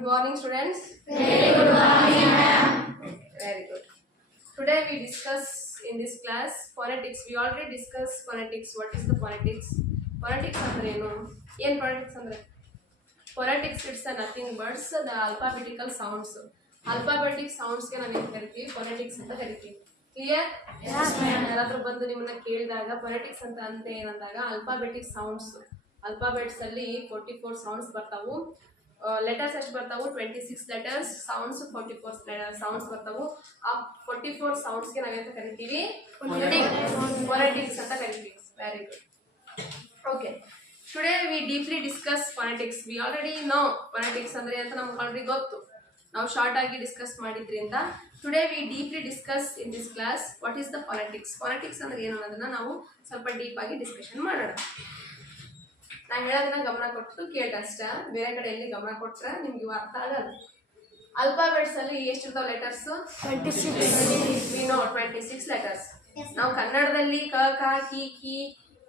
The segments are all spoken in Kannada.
Good morning, students. Very good morning, ma'am. Very good. Today we discuss in this class phonetics. We already discussed phonetics. What is the phonetics? Phonetics ಅಂದ್ರೆ ಏನು? ಏನ್ phonetics ಅಂದ್ರೆ? Phonetics it's nothing but the alphabetical sounds. Alphabetic sounds ಗೆ ನಾವು ಏನು ಕರಿತೀವಿ? Phonetics ಅಂತ ಕರಿತೀವಿ. Clear? Yes, ma'am. ಯಾರಾದ್ರೂ ಬಂದು ನಿಮ್ಮನ್ನ ಕೇಳಿದಾಗ phonetics ಅಂತ ಏನಂದಾಗ alphabetic sounds. Alphabets ಅಲ್ಲಿ 44 sounds ಬರ್ತಾವು. ಲೆಟರ್ಸ್ ಎಷ್ಟು ಬರ್ತಾವು 26 ಲೆಟರ್ಸ್ ಸೌಂಡ್ಸ್ 44 ಸೌಂಡ್ಸ್ ಬರ್ತಾವು ಆ 44 ಸೌಂಡ್ಸ್ ಗೆ ನಾವೇಂತ ಕರಿತೀವಿ ಫೋನೆಟಿಕ್ಸ್ ಅಂತ ಕರಿತೀವಿ very good okay today we deeply discuss phonetics we already no phonetics ಅಂದ್ರೆ ಅಂತ ನಮ್ಗೆ ಆಲ್ರೆಡಿ ಗೊತ್ತು ನಾವು ಶಾರ್ಟ್ ಆಗಿ ಡಿಸ್ಕಸ್ ಮಾಡಿದ್ರಿಂದ today we deeply discuss in this class what is the phonetics phonetics ಅಂದ್ರೆ ಏನು ಅನ್ನೋದನ್ನ ನಾವು ಸ್ವಲ್ಪ ಡೀಪ್ ಆಗಿ ಡಿಸ್ಕಷನ್ ಮಾಡೋಣ ನಾನು ಹೇಳೋದನ್ನ ಗಮನ ಕೊಟ್ಟು ಕೇಳಿ ಅಷ್ಟ ಬೇರೆ ಕಡೆ ಎಲ್ಲಿ ಗಮನ ಕೊಟ್ರೆ ನಿಮ್ಗೆ ಇವು ಅರ್ಥ ಆಗಲ್ಲ ಅಲ್ಫಾಬೆಟ್ಸ್ ಅಲ್ಲಿ ಎಷ್ಟಿರ್ತಾವ ಲೆಟರ್ಸ್ 26 ಲೆಟರ್ಸ್ ನಾವು ಕನ್ನಡದಲ್ಲಿ ಕ ಕ ಕಿ ಕಿ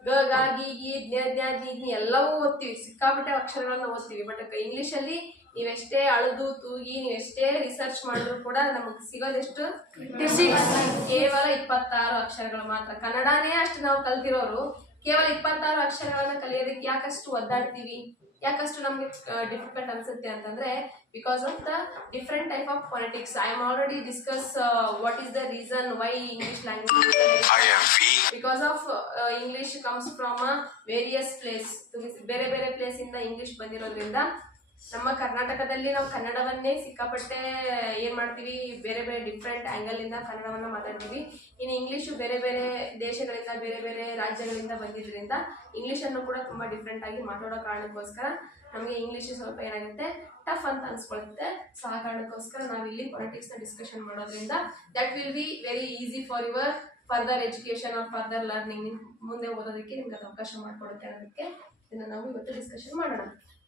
ಗ ಗ ಗಿ ಗಿ ಜ್ಞ ಜ್ಞ ಜಿ ಜ್ಞಿ ಎಲ್ಲವೂ ಓದ್ತೀವಿ ಸಿಕ್ಕಾಪಟ್ಟೆ ಅಕ್ಷರಗಳನ್ನ ಓದ್ತೀವಿ ಬಟ್ ಇಂಗ್ಲಿಷ್ ಅಲ್ಲಿ ನೀವೆಷ್ಟೇ ಅಳುದು ತೂಗಿ ನೀವೆಷ್ಟೇ ರಿಸರ್ಚ್ ಮಾಡಿದ್ರು ಕೂಡ ನಮಗೆ ಸಿಗೋದೆಷ್ಟು ಕೇವಲ 26 ಅಕ್ಷರಗಳು ಮಾತ್ರ ಕನ್ನಡನೇ ಅಷ್ಟು ನಾವು ಕಲ್ತಿರೋರು ಕೇವಲ 26 ಅಕ್ಷರಗಳನ್ನ ಕಲಿಯೋದಕ್ಕೆ ಯಾಕಷ್ಟು ಒದ್ದಾಡ್ತೀವಿ ಯಾಕಷ್ಟು ನಮ್ಗೆ ಡಿಫಿಕಲ್ಟ್ ಅನ್ಸುತ್ತೆ ಅಂತಂದ್ರೆ because of the different type of phonetics I am already discuss what is the reason why English language because of English comes from various place ಬೇರೆ ಬೇರೆ ಪ್ಲೇಸ್ ಇಂದ ಇಂಗ್ಲಿಷ್ ಬಂದಿರೋದ್ರಿಂದ ನಮ್ಮ ಕರ್ನಾಟಕದಲ್ಲಿ ನಾವು ಕನ್ನಡವನ್ನೇ ಸಿಕ್ಕಾಪಟ್ಟೆ ಏನ್ ಮಾಡ್ತೀವಿ ಬೇರೆ ಬೇರೆ ಡಿಫ್ರೆಂಟ್ ಆಂಗಲ್ ಇಂದ ಕನ್ನಡವನ್ನ ಮಾತಾಡ್ತೀವಿ ಇನ್ನು ಇಂಗ್ಲಿಷು ಬೇರೆ ಬೇರೆ ದೇಶಗಳಿಂದ ಬೇರೆ ಬೇರೆ ರಾಜ್ಯಗಳಿಂದ ಬಂದಿದ್ರಿಂದ ಇಂಗ್ಲಿಷ್ ಅನ್ನು ಕೂಡ ತುಂಬಾ ಡಿಫ್ರೆಂಟ್ ಆಗಿ ಮಾತಾಡೋ ಕಾರಣಕ್ಕೋಸ್ಕರ ನಮಗೆ ಇಂಗ್ಲಿಷ್ ಸ್ವಲ್ಪ ಏನಾಗುತ್ತೆ ಟಫ್ ಅಂತ ಅನ್ಸ್ಕೊಳ್ಳುತ್ತೆ ಸೊ ಆ ಕಾರಣಕ್ಕೋಸ್ಕರ ನಾವಿಲ್ಲಿ ಪೊಲಿಟಿಕ್ಸ್ ನ ಡಿಸ್ಕಷನ್ ಮಾಡೋದ್ರಿಂದ that will be very easy for your further education or further learning ಮುಂದೆ ಓದೋದಕ್ಕೆ ನಿಮ್ಗೆ ಅದು ಅವಕಾಶ ಮಾಡಿಕೊಡುತ್ತೆ ಅನ್ನೋದಕ್ಕೆ ಇದನ್ನ ನಾವು ಇವತ್ತು ಡಿಸ್ಕಷನ್ ಮಾಡೋಣ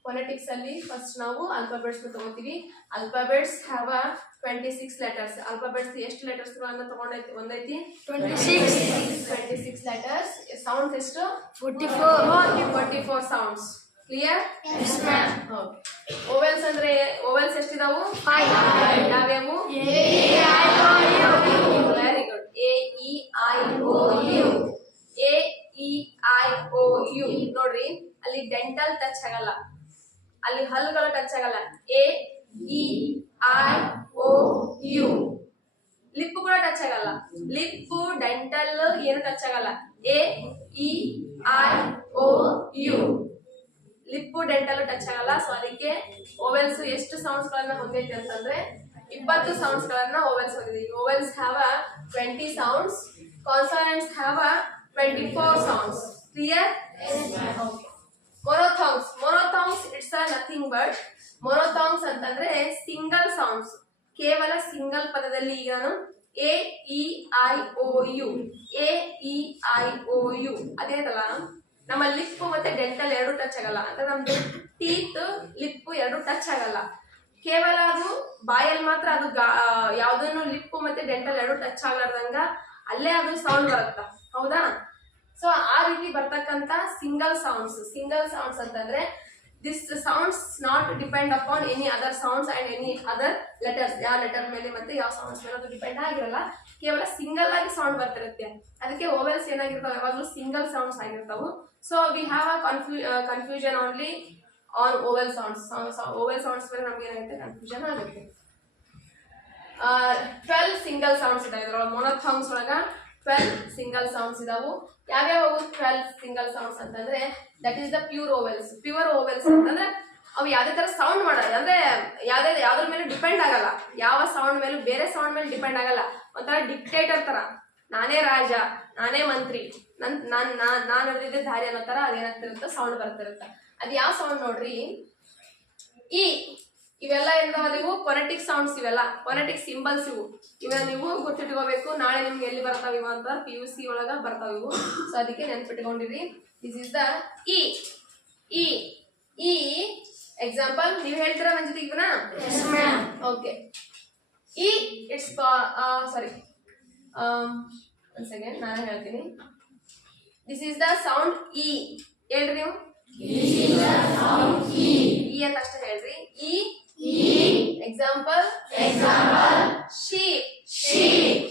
ಫೋನೆಟಿಕ್ಸ್ ಅಲ್ಲಿ ಫಸ್ಟ್ ನಾವು ಆಲ್ಫಾಬೆಟ್ಸ್ ತಗೋತೀವಿ ಆಲ್ಫಾಬೆಟ್ಸ್ ಹ್ಯಾವ್ 26 ಲೆಟರ್ಸ್ ಆಲ್ಫಾಬೆಟ್ಸ್ ಎಷ್ಟು ಲೆಟರ್ಸ್ ಗಳನ್ನ ತಗೊಂಡೈತಿ ಒಂದೈತಿ 26 ಲೆಟರ್ಸ್ ಸೌಂಡ್ಸ್ ಎಷ್ಟು 44 sounds clear Yes, ma'am. Okay vowels ಅಂದ್ರೆ ಓವೆಲ್ಸ್ ಎಷ್ಟಿದಾವು 5 ಯಾವ್ಯಾವು very good A E I O U A E I O U ನೋಡ್ರಿ ಅಲ್ಲಿ ಡೆಂಟಲ್ ಟಚ್ ಆಗಲ್ಲ ಅಲ್ಲಿ ಹಲ್ಲುಗಳು ಟಚ್ ಆಗಲ್ಲ A E I O U lip ಕೂಡ ಟಚ್ ಆಗಲ್ಲ ಲಿಪ್ ಡೆಂಟಲ್ ಏನು ಟಚ್ ಆಗಲ್ಲ A E I O U lip dental touch ಆಗಲ್ಲ ಸೊ ಅದಕ್ಕೆ ಓವೆಲ್ಸ್ ಎಷ್ಟು ಸೌಂಡ್ಸ್ ಗಳನ್ನ ಹೊಂದೈತೆ ಅಂತಂದ್ರೆ 20 ಸೌಂಡ್ಸ್ ಗಳನ್ನ ಓವೆಲ್ಸ್ ಹೊಂದಿದೆ vowels have 20 sounds consonants have 24 sounds clear monophthongs it's nothing but monophthongs ಅಂತಂದ್ರೆ ಸಿಂಗಲ್ ಸೌಂಡ್ಸ್ ಕೇವಲ ಸಿಂಗಲ್ ಪದದಲ್ಲಿ ಈಗ ನಾನು A E I O U A E I O U ಅದೇನಲ್ಲ ನಮ್ಮ ಲಿಪ್ ಮತ್ತೆ ಡೆಂಟಲ್ ಎರಡು ಟಚ್ ಆಗಲ್ಲ ಅಂದ್ರೆ ನಮ್ದು ಟೀತ್ ಲಿಪ್ ಎರಡು ಟಚ್ ಆಗಲ್ಲ ಕೇವಲ ಅದು ಬಾಯಲ್ಲಿ ಮಾತ್ರ ಅದು ಯಾವ್ದನ್ನು ಲಿಪ್ ಮತ್ತೆ ಡೆಂಟಲ್ ಎರಡು ಟಚ್ ಆಗ್ಲಾರ್ದಂಗ ಅಲ್ಲೇ ಅದು ಸೌಂಡ್ ಬರುತ್ತ ಹೌದಾ ಸೊ ಆ ರೀತಿ ಬರ್ತಕ್ಕಂತ ಸಿಂಗಲ್ ಸೌಂಡ್ಸ್ ಅಂತಂದ್ರೆ this sounds not depend upon any other sounds and any other letters ಯಾವ ಲೆಟರ್ ಮೇಲೆ ಮತ್ತೆ ಯಾವ ಸೌಂಡ್ಸ್ ಮೇಲೆ ಅದು ಡಿಪೆಂಡ್ ಆಗಿರಲ್ಲ ಕೇವಲ ಸಿಂಗಲ್ ಆಗಿ ಸೌಂಡ್ ಬರ್ತಿರುತ್ತೆ ಅದಕ್ಕೆ ಓವೆಲ್ಸ್ ಏನಾಗಿರ್ತಾವೆ ಯಾವಾಗಲೂ ಸಿಂಗಲ್ ಸೌಂಡ್ಸ್ ಆಗಿರ್ತಾವು so we have a confusion only on vowel sounds ಮೇಲೆ ನಮ್ಗೆ ಏನಾಗುತ್ತೆ ಕನ್ಫ್ಯೂಷನ್ ಆಗುತ್ತೆ 12 ಸಿಂಗಲ್ ಸೌಂಡ್ಸ್ ಇದಾವೆ ಇದ್ರೊಳಗೆ ಮೊನೋಥಾಂಗ್ಸ್ ಒಳಗ 12 ಸಿಂಗಲ್ ಸೌಂಡ್ಸ್ ಇದಾವು ಯಾವ್ಯಾವ 12 ಸಿಂಗಲ್ ಸೌಂಡ್ಸ್ ಅಂತಂದ್ರೆ that is the pure vowels ಅಂತಂದ್ರೆ ಅವು ಯಾವ್ದೇ ತರ ಸೌಂಡ್ ಮಾಡೋದು ಅಂದ್ರೆ ಯಾವ್ದ್ರ ಮೇಲೆ ಡಿಪೆಂಡ್ ಆಗಲ್ಲ ಯಾವ ಸೌಂಡ್ ಮೇಲೂ ಬೇರೆ ಸೌಂಡ್ ಮೇಲೆ ಡಿಪೆಂಡ್ ಆಗಲ್ಲ ಒಂಥರ ಡಿಕ್ಟೇಟರ್ ತರ ನಾನೇ ರಾಜ ನಾನೇ ಮಂತ್ರಿ ನಾನು ನಡೆದಿದ್ದೆ ದಾರಿ ಅನ್ನೋ ತರ ಅದೇನಾಗ್ತಿರುತ್ತೆ ಸೌಂಡ್ ಬರ್ತಿರುತ್ತೆ ಅದ್ ಯಾವ ಸೌಂಡ್ ನೋಡ್ರಿ ಈ ಇವೆಲ್ಲ ಏನದಾವ ನೀವು ಫೋನೆಟಿಕ್ ಸೌಂಡ್ಸ್ ಇವೆಲ್ಲ ಫೋನೆಟಿಕ್ ಸಿಂಬಲ್ಸ್ ಇವನ್ನ ನೀವು ಗೊತ್ತಿಟ್ಕೋಬೇಕು ನಾಳೆ ನಿಮ್ಗೆ ಎಲ್ಲಿ ಬರ್ತಾವ ಇವ ಅಂತ PUC ಒಳಗ ಬರ್ತಾವ ಇವು ಸೊ ಅದಕ್ಕೆ ನೆನ್ಪಿಟ್ಕೊಂಡಿರಿ this is the E E E example ನೀವು ಹೇಳ್ತೀರಾ ನನ್ನ ಜೊತೆ ಇವನ ಓಕೆ ಇ ಇಟ್ಸ್ ಸಾರಿ ಒಂದ್ ಸೆಕೆಂಡ್ ನಾನು ಹೇಳ್ತೀನಿ this is the sound E ಹೇಳ್ರಿ ನೀವು ಈ ಅಂತ ಅಷ್ಟೇ ಹೇಳ್ರಿ ಈ ಎಕ್ಸಾಂಪಲ್ ಶೀಪ್ ಶೀಪ್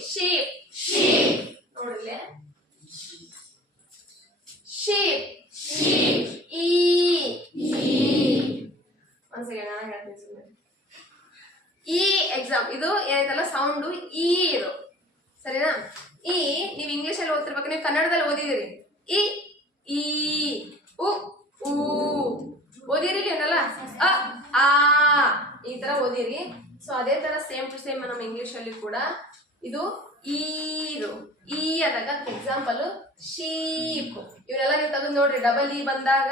ನೋಡಿಲ್ಲ ಶೀಪ್ ಈ ಒಂದ್ ಸೆಕೆಂಡ್ ನಾನು ಹೇಳ್ತೀನಿ ಸುಮ್ಮನೆ ಈ ಎಕ್ಸಾಮ್ ಇದು ಏನೈತಲ್ಲ ಸೌಂಡು ಈ ಇದು ಸರಿನಾ ಈ ನೀವು ಇಂಗ್ಲಿಷ್ ಅಲ್ಲಿ ಓದ್ತಿರ್ಬೇಕು ನೀವು ಕನ್ನಡದಲ್ಲಿ ಓದಿದಿರಿ ಈ ಈ ಉ ಊ ಓದಿರಿ ಏನಲ್ಲ ಅ ಆ ಈ ತರ ಓದಿರಿ ಸೊ ಅದೇ ತರ ಸೇಮ್ ಟು ಸೇಮ್ ನಮ್ಮ ಇಂಗ್ಲಿಷ್ ಅಲ್ಲಿ ಕೂಡ ಇದು ಈರು ಈ ಆದಾಗ ಎಕ್ಸಾಂಪಲ್ ಶೀಪ್ ಇವನ್ನೆಲ್ಲ ನೀವು ತೆಗೆದು ನೋಡ್ರಿ ಡಬಲ್ ಇ ಬಂದಾಗ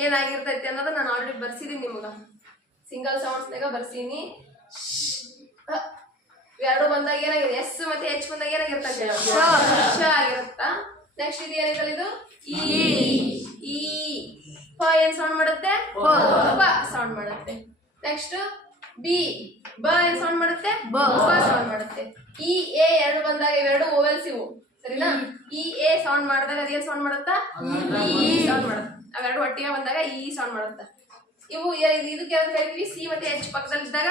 ಏನಾಗಿರ್ತೈತಿ ಅನ್ನೋದು ನಾನು ಆಲ್ರೆಡಿ ಬರ್ಸಿದೀನಿ ನಿಮ್ಗ ಸಿಂಗಲ್ ಸೌಂಡ್ಸ್ನಾಗ ಬರ್ಸೀನಿ ಎರಡು ಬಂದಾಗ ಏನಾಗಿದೆ ಎಸ್ ಮತ್ತೆ ಎಚ್ ಬಂದಾಗ ಏನಾಗಿರ್ತೈತೆ ಶ ಆಗಿರುತ್ತಾ ನೆಕ್ಸ್ಟ್ ಇದು ಏನೈತಲ್ಲ ಇದು ಈ ಪ ಏನ್ ಸೌಂಡ್ ಮಾಡುತ್ತೆ ಪ ಸೌಂಡ್ ಮಾಡುತ್ತೆ ನೆಕ್ಸ್ಟ್ ಬಿ ಬ ಏನ್ ಸೌಂಡ್ ಮಾಡುತ್ತೆ ಬ ಸೌಂಡ್ ಮಾಡುತ್ತೆ ಈ ಎ ಎರಡು ಬಂದಾಗ ಇವೆರಡು ಓವೆಲ್ಸ್ ಇವು ಸರಿನಾ ಈ ಎ ಸೌಂಡ್ ಮಾಡಿದಾಗ ಅದೇನ್ ಸೌಂಡ್ ಮಾಡುತ್ತಾ ಈ ಸೌಂಡ್ ಮಾಡುತ್ತೆ ಅವೆರಡು ಒಟ್ಟಿಗೆ ಬಂದಾಗ ಈ ಸೌಂಡ್ ಮಾಡುತ್ತೆ ಇವು ಇದಕ್ಕೆ ಯಾವ್ದು ಕರಿತೀವಿ ಸಿ ಮತ್ತೆ ಎಚ್ ಪಕ್ಕದಲ್ಲಿ ಇದ್ದಾಗ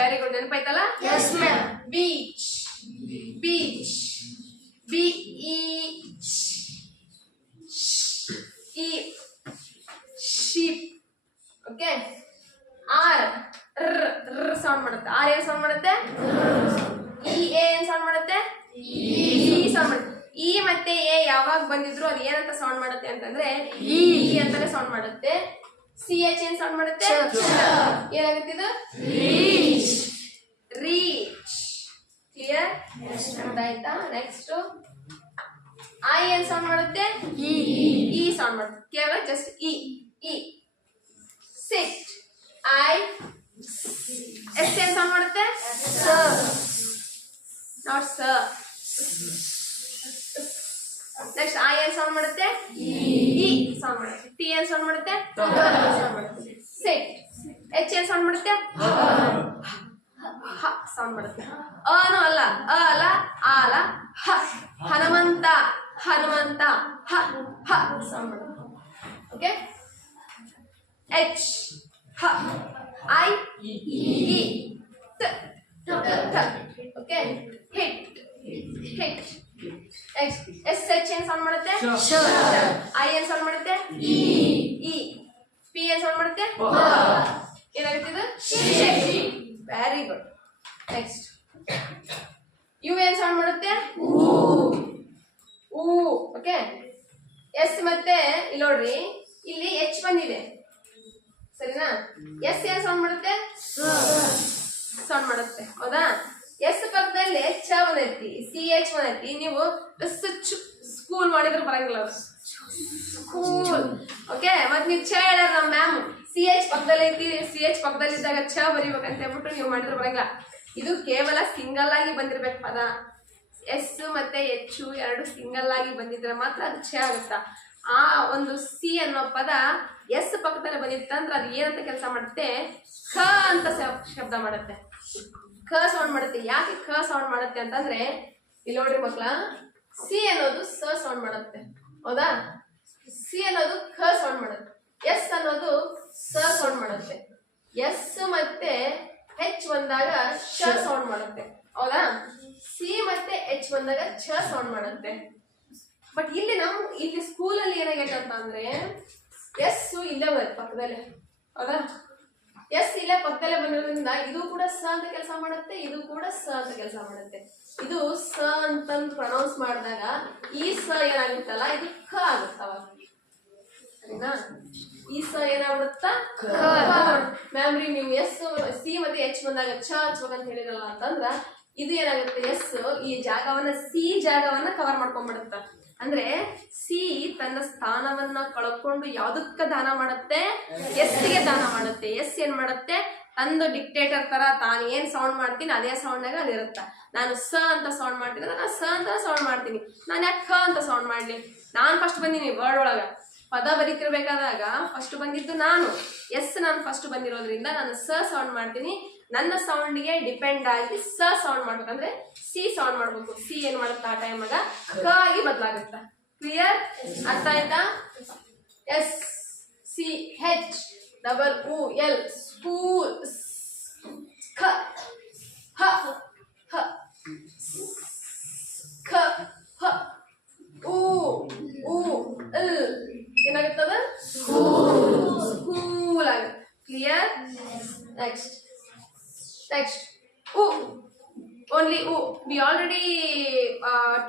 ವೆರಿ ಗುಡ್ ನೆನಪಾಯ್ತಲ್ಲ beach beach B E sheep okay R sound ಮಾಡುತ್ತೆ ಆರ್ ಏನ್ ಸೌಂಡ್ ಮಾಡುತ್ತೆ ಇ ಏನ್ ಸೌಂಡ್ ಮಾಡುತ್ತೆ ಈ ಸೌಂಡ್ ಮಾಡುತ್ತೆ ಇ ಮತ್ತೆ ಎ ಯಾವಾಗ ಬಂದಿದ್ರು ಅದು ಏನಂತ ಸೌಂಡ್ ಮಾಡುತ್ತೆ ಅಂತಂದ್ರೆ ಈ ಅಂತಾನೆ ಸೌಂಡ್ ಮಾಡುತ್ತೆ ಸಿ ಎಚ್ ಏನ್ ಸೌಂಡ್ ಮಾಡುತ್ತೆ ಏನಾಗುತ್ತೆ ಇದು ರೀಚ್ ಕ್ಲಿಯರ್ ಆಯ್ತಾ ನೆಕ್ಸ್ಟ್ ಐ ಏನ್ ಸೌಂಡ್ ಮಾಡುತ್ತೆ ಈ ಸೌಂಡ್ ಮಾಡುತ್ತೆ ಕೇವಲ ಜಸ್ಟ್ ಇ ಸಿಟ್ ಐ ಎಸ್ ಏನ್ ಸೌಂಡ್ ಮಾಡುತ್ತೆ ನಾಟ್ ಸ ನೆಕ್ಸ್ಟ್ ಐ ಏನ್ ಸೌಂಡ್ ಮಾಡುತ್ತೆ ಇ ಸೌಂಡ್ ಮಾಡುತ್ತೆ ಟಿ ಏನ್ ಸೌಂಡ್ ಮಾಡುತ್ತೆ ಸಿಟ್ ಎಚ್ ಏನ್ ಸೌಂಡ್ ಮಾಡುತ್ತೆ ಹ ಸೌಂಡ್ ಮಾಡುತ್ತೆ ಅನು ಅಲ್ಲ ಅ ಅಲ್ಲ ಆ ಅಲ್ಲ ಹ ಹನುಮಂತ ಹನುಮಂತ ಹ ಹ ಸೌಂಡ್ ಮಾಡುತ್ತೆ ಓಕೆ ಎಚ್ ಹ ಐ ಇ ತ okay hit hit S H ಏನ್ ಸೌಂಡ್ ಮಾಡುತ್ತೆ ಐ ಏನ್ ಸೌಂಡ್ ಮಾಡುತ್ತೆ ಇ ಪಿ ಏನ್ ಸೌಂಡ್ ಮಾಡುತ್ತೆ ಏನಾಗುತ್ತೆ ವೆರಿ ಗುಡ್ ನೆಕ್ಸ್ಟ್ ಯು ಏನ್ ಸೌಂಡ್ ಮಾಡುತ್ತೆ ಊ ಓಕೆ ಎಸ್ ಮತ್ತೆ ಇಲ್ಲಿ ನೋಡ್ರಿ ಇಲ್ಲಿ ಎಚ್ ಬಂದಿದೆ ಸರಿನಾ ಎಸ್ ಏನ್ ಸೌಂಡ್ ಮಾಡುತ್ತೆ ಸೌಂಡ್ ಮಾಡುತ್ತೆ ಹೌದಾ ಎಸ್ ಪಕ್ಕದಲ್ಲಿ ಚ ಬಂದೈತಿ ಸಿ ಎಚ್ ಬಂದೈತಿ ನೀವು ಸ್ಕೂಲ್ ಮಾಡಿದ್ರೆ ಬರಂಗಿಲ್ಲ ಸ್ಕೂಲ್ ಓಕೆ ಮತ್ ನೀವು ಚ ಹೇಳ್ಯಾರ ನಮ್ಮ ಮ್ಯಾಮ್ ಸಿ ಎಚ್ ಪಕ್ಕದಲ್ಲಿ ಐತಿ ಸಿ ಎಚ್ ಪಕ್ಕದಲ್ಲಿ ಇದ್ದಾಗ ಚ ಬರಿಬೇಕಂತ ಹೇಳ್ಬಿಟ್ಟು ನೀವು ಮಾಡಿದ್ರೆ ಬರಂಗಿಲ್ಲ ಇದು ಕೇವಲ ಸಿಂಗಲ್ ಆಗಿ ಬಂದಿರ್ಬೇಕು ಪದ ಎಸ್ ಮತ್ತೆ ಎಚ್ ಎರಡು ಸಿಂಗಲ್ ಆಗಿ ಬಂದಿದ್ರೆ ಮಾತ್ರ ಅದು ಚ ಆಗುತ್ತಾ ಆ ಒಂದು ಸಿ ಅನ್ನೋ ಪದ ಎಸ್ ಪಕ್ಕದಲ್ಲಿ ಬಂದಿತ್ತಂದ್ರೆ ಅದು ಏನಂತ ಕೆಲಸ ಮಾಡುತ್ತೆ ಖ ಅಂತ ಶಬ್ದ ಮಾಡುತ್ತೆ ಖ ಸೌಂಡ್ ಮಾಡುತ್ತೆ ಯಾಕೆ ಖ ಸೌಂಡ್ ಮಾಡುತ್ತೆ ಅಂತಂದ್ರೆ ಇಲ್ಲಿ ನೋಡ್ರಿ ಮಕ್ಳ ಸಿ ಅನ್ನೋದು ಸ ಸೌಂಡ್ ಮಾಡುತ್ತೆ ಹೌದಾ ಸಿ ಅನ್ನೋದು ಖ ಸೌಂಡ್ ಮಾಡುತ್ತೆ ಎಸ್ ಅನ್ನೋದು ಸ ಸೌಂಡ್ ಮಾಡುತ್ತೆ ಎಸ್ ಮತ್ತೆ ಹೆಚ್ ಬಂದಾಗ ಶ ಸೌಂಡ್ ಮಾಡುತ್ತೆ ಹೌದಾ ಸಿ ಮತ್ತೆ ಎಚ್ ಬಂದಾಗ ಛ ಸೌಂಡ್ ಮಾಡುತ್ತೆ ಬಟ್ ಇಲ್ಲಿ ಇಲ್ಲಿ ಸ್ಕೂಲಲ್ಲಿ ಏನಾಗೈತೆ ಅಂತಂದ್ರೆ ಎಸ್ ಇಲ್ಲೇ ಬರುತ್ತೆ ಪಕ್ಕದಲ್ಲೇ ಹೌದಾ ಎಸ್ ಇಲ್ಲೇ ಪಕ್ಕದಲ್ಲೇ ಬಂದಿರೋದ್ರಿಂದ ಇದು ಕೂಡ ಸ ಅಂತ ಕೆಲಸ ಮಾಡುತ್ತೆ ಇದು ಕೂಡ ಸ ಅಂತ ಕೆಲಸ ಮಾಡುತ್ತೆ ಇದು ಸ ಅಂತಂದು ಪ್ರೊನೌನ್ಸ್ ಮಾಡಿದಾಗ ಈ ಸ ಏನಾಗುತ್ತಲ್ಲ ಇದು ಖ ಆಗುತ್ತವ ಸರಿನಾ ಈ ಸ ಏನಾಗ್ಬಿಡುತ್ತಾ ಮ್ಯಾಮ್ ರೀ ನೀವು ಎಸ್ ಸಿ ಮತ್ತೆ ಎಚ್ ಬಂದಾಗ ಛ ಹಚ್ಬೇಕಂತ ಹೇಳಿರಲ್ಲ ಅಂತಂದ್ರ ಇದು ಏನಾಗುತ್ತೆ ಎಸ್ ಈ ಜಾಗವನ್ನ ಸಿ ಜಾಗವನ್ನ ಕವರ್ ಮಾಡ್ಕೊಂಡ್ಬಿಡುತ್ತ ಅಂದ್ರೆ ಸಿ ತನ್ನ ಸ್ಥಾನವನ್ನ ಕಳ್ಕೊಂಡು ಯಾವ್ದಕ್ಕ ದಾನ ಮಾಡುತ್ತೆ ಎಸ್ ಗೆ ದಾನ ಮಾಡುತ್ತೆ ಎಸ್ ಏನ್ ಮಾಡುತ್ತೆ ತಂದು ಡಿಕ್ಟೇಟರ್ ತರ ತಾನು ಏನ್ ಸೌಂಡ್ ಮಾಡ್ತೀನಿ ಅದೇ ಸೌಂಡ್ನಾಗ ಅದಿರುತ್ತ ನಾನು ಸ ಅಂತ ಸೌಂಡ್ ಮಾಡ್ತೀನಿ ಅಂದ್ರೆ ನಾನು ಸ ಅಂತ ಸೌಂಡ್ ಮಾಡ್ತೀನಿ ನಾನು ಯಾಕೆ ಖ ಅಂತ ಸೌಂಡ್ ಮಾಡ್ಲಿ ನಾನ್ ಫಸ್ಟ್ ಬಂದೀನಿ ವರ್ಡ್ ಒಳಗ ಪದ ಬರೀತಿರ್ಬೇಕಾದಾಗ ಫಸ್ಟ್ ಬಂದಿದ್ದು ನಾನು ಎಸ್ ನಾನು ಫಸ್ಟ್ ಬಂದಿರೋದ್ರಿಂದ ನಾನು ಸ ಸೌಂಡ್ ಮಾಡ್ತೀನಿ ನನ್ನ ಸೌಂಡ್ಗೆ ಡಿಪೆಂಡ್ ಆಗಿ ಸ ಸೌಂಡ್ ಮಾಡ್ಬೇಕಂದ್ರೆ ಸಿ ಸೌಂಡ್ ಮಾಡ್ಬೇಕು ಸಿ ಏನ್ ಮಾಡುತ್ತ ಆ ಟೈಮಾಗ ಕ ಆಗಿ ಬದಲಾಗುತ್ತ ಕ್ಲಿಯರ್ ಅರ್ಥ ಆಯ್ತಾ S C H double O L school Next. U. Only U. We already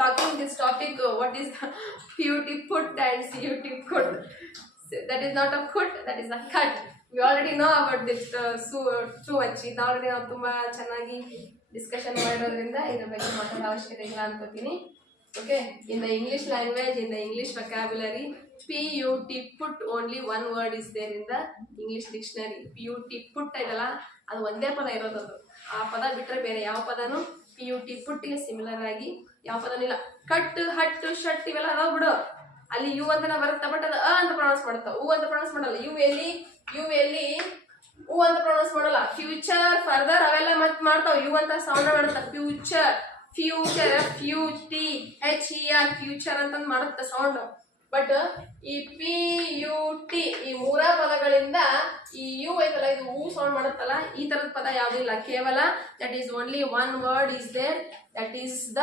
talking this topic. What is the PUT put and CUT put? That is not a put. That is a cut. We already know about this too much. ಇದು ಆಲ್ರೆಡಿ ನಾವು ತುಂಬಾ ಚೆನ್ನಾಗಿ ಡಿಸ್ಕಷನ್ ಮಾಡೋದ್ರಿಂದ ಇದ್ರ ಬಗ್ಗೆ ಮಾತಾಡೋ ಅವಶ್ಯಕತೆ ಇಲ್ಲ ಅನ್ಕೋತೀನಿ. Okay, in the English language, in the English vocabulary, PUT put only one word is there in the English dictionary. PUT put ಇದಲ್ಲ ಅದು ಒಂದೇ ಪದ ಇರೋದು. ಅದು ಆ ಪದ ಬಿಟ್ಟರೆ ಬೇರೆ ಯಾವ ಪದನು PUT put ಗೆ ಸಿಮಿಲರ್ ಆಗಿ ಯಾವ ಪದನೂ ಇಲ್ಲ. ಕಟ್, ಹಟ್, ಶಟ್ ಇವೆಲ್ಲ ಅದಾವ ಬಿಡು. ಅಲ್ಲಿ ಯು ಅಂತಾನೆ ಬರುತ್ತೆ, ಬಟ್ ಅದು ಅ ಅಂತ ಪ್ರೊನೌನ್ಸ್ ಮಾಡ್ತಾವ. ಉ ಅಂತ ಪ್ರೊನೌನ್ಸ್ ಮಾಡಲ್ಲ. ಯು ಎಲ್ಲಿ ಉ ಅಂತ ಪ್ರೊನೌನ್ಸ್ ಮಾಡಲ್ಲ. ಫ್ಯೂಚರ್, ಫರ್ದರ್ ಅವೆಲ್ಲ ಮತ್ತೆ ಮಾಡ್ತಾವ. ಯು ಅಂತ ಸೌಂಡ್ ಮಾಡುತ್ತೆ. ಫ್ಯೂಚರ್ ಫ್ಯೂಚರ್ ಅಂತಂದು ಮಾಡುತ್ತೆ ಸೌಂಡ್. ಬಟ್ ಈ PUT ಈ ಮೂರ ಪದಗಳಿಂದ ಈ ಯು ಐತಲ್ಲ ಇದು ಹೂ ಸೌಂಡ್ ಮಾಡುತ್ತಲ್ಲ, ಈ ತರದ ಪದ ಯಾವ್ದು ಇಲ್ಲ. ಕೇವಲ that is only one word is there, that is the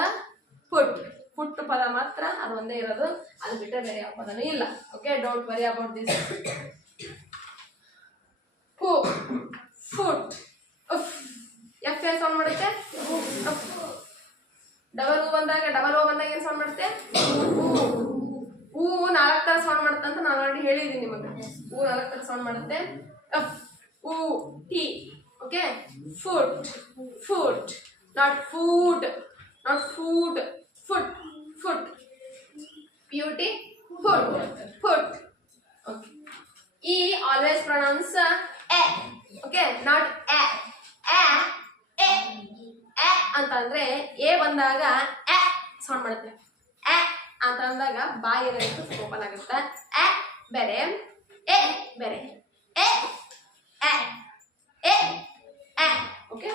put ಪದ ಮಾತ್ರ ಅದು ಒಂದೇ ಇರೋದು. ಅದು ಬಿಟ್ಟರೆ ಬೇರೆ ಯಾವ ಪದನೂ ಇಲ್ಲ. Okay, don't worry about this. Who, foot, F ಏನ್ ಸೌಂಡ್ ಮಾಡುತ್ತೆ? ಡಬಲ್ ಓ ಬಂದಾಗ ಏನ್ ಸೌಂಡ್ ಮಾಡುತ್ತೆ? ಹೂ 4 ತರ ಸೌಂಡ್ ಮಾಡುತ್ತೆ ಅಂತ ನಾನು ಆಲ್ರೆಡಿ ಹೇಳಿದ್ದೀನಿ ನಿಮಗೆ. ಹೂ 4 ತರ ಸೌಂಡ್ ಮಾಡುತ್ತೆ. ಎಫ್, ಉ, T. Okay, put, not food, put. PUT, put. Okay, E always pronounce a. Okay, not a. ಅಂತಂದ್ರೆ ಎ ಬಂದಾಗ ಎ ಸೌಂಡ್ ಮಾಡುತ್ತೆ. ಎ ಅಂತ ಅಂದಾಗ ಬಾಯಿ ಏನಾಗುತ್ತೆ ಓಪನ್ ಆಗುತ್ತೆ. ಎ ಬೇರೆ, ಎ ಬೇರೆ. ಓಕೆ,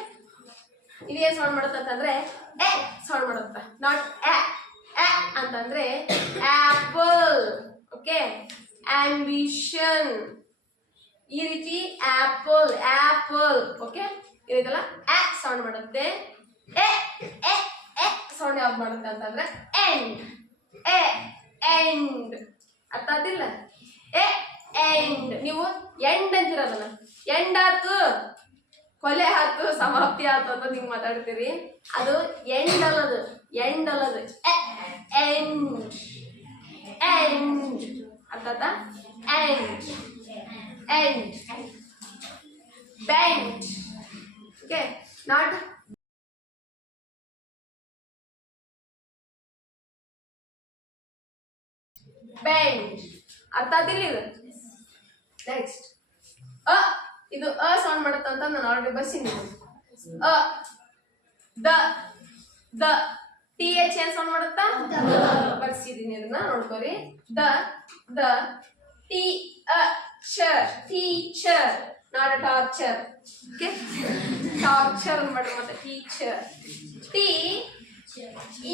ಇದೇನ್ ಸೌಂಡ್ ಮಾಡುತ್ತೆ ಅಂತಂದ್ರೆ ಎ ಸೌಂಡ್ ಮಾಡುತ್ತೆ. ನಾಟ್ ಎ ಅಂತಂದ್ರೆ ಆಪಲ್. ಓಕೆ, ಆಂಬಿಷನ್ ಈ ರೀತಿ ಆಪಲ್. ಓಕೆ, ಇದೆಲ್ಲ ಎ ಸೌಂಡ್ ಮಾಡುತ್ತೆ. ಎ ಸೌಂಡ್ ಯಾವ್ದು ಮಾಡುತ್ತೆ ಅಂತಂದ್ರೆ ಎಂಡ್. ಅರ್ಥ ಆತಿಲ್ಲ? ಎಂಡ್. ನೀವು ಎಂಡ್ ಅಂತಿರೋದನ್ನ ಎಂಡ್ ಆತು, ಕೊಲೆ ಆತು, ಸಮಾಪ್ತಿ ಆತು ಅಂತ ನೀವು ಮಾತಾಡ್ತೀರಿ. ಅದು ಎಂಡ್ ಅಲ್ಲದು. ಎಂಡ್ ಅರ್ಥ ಆತಾ? End. Bend. Okay, not bend. ಅರ್ಥ ಆತಿಲ್ಲ ಇದು? ನೆಕ್ಸ್ಟ್ ಇದು ಸೌಂಡ್ ಮಾಡುತ್ತ ಅಂತ ನಾನು ಆಲ್ರೆಡಿ ಬರ್ಸಿನಿ. ದ TH ಏನ್ ಸೌಂಡ್ ಮಾಡುತ್ತಾ? ಬರ್ಸಿದೀನಿ, ಅದನ್ನ ನೋಡ್ಕೋರಿ. The teacher, not a torture. Okay, torture ಅಂತ ಮಾಡ್ರಿ. ಮತ್ತೆ ಟೀಚರ್.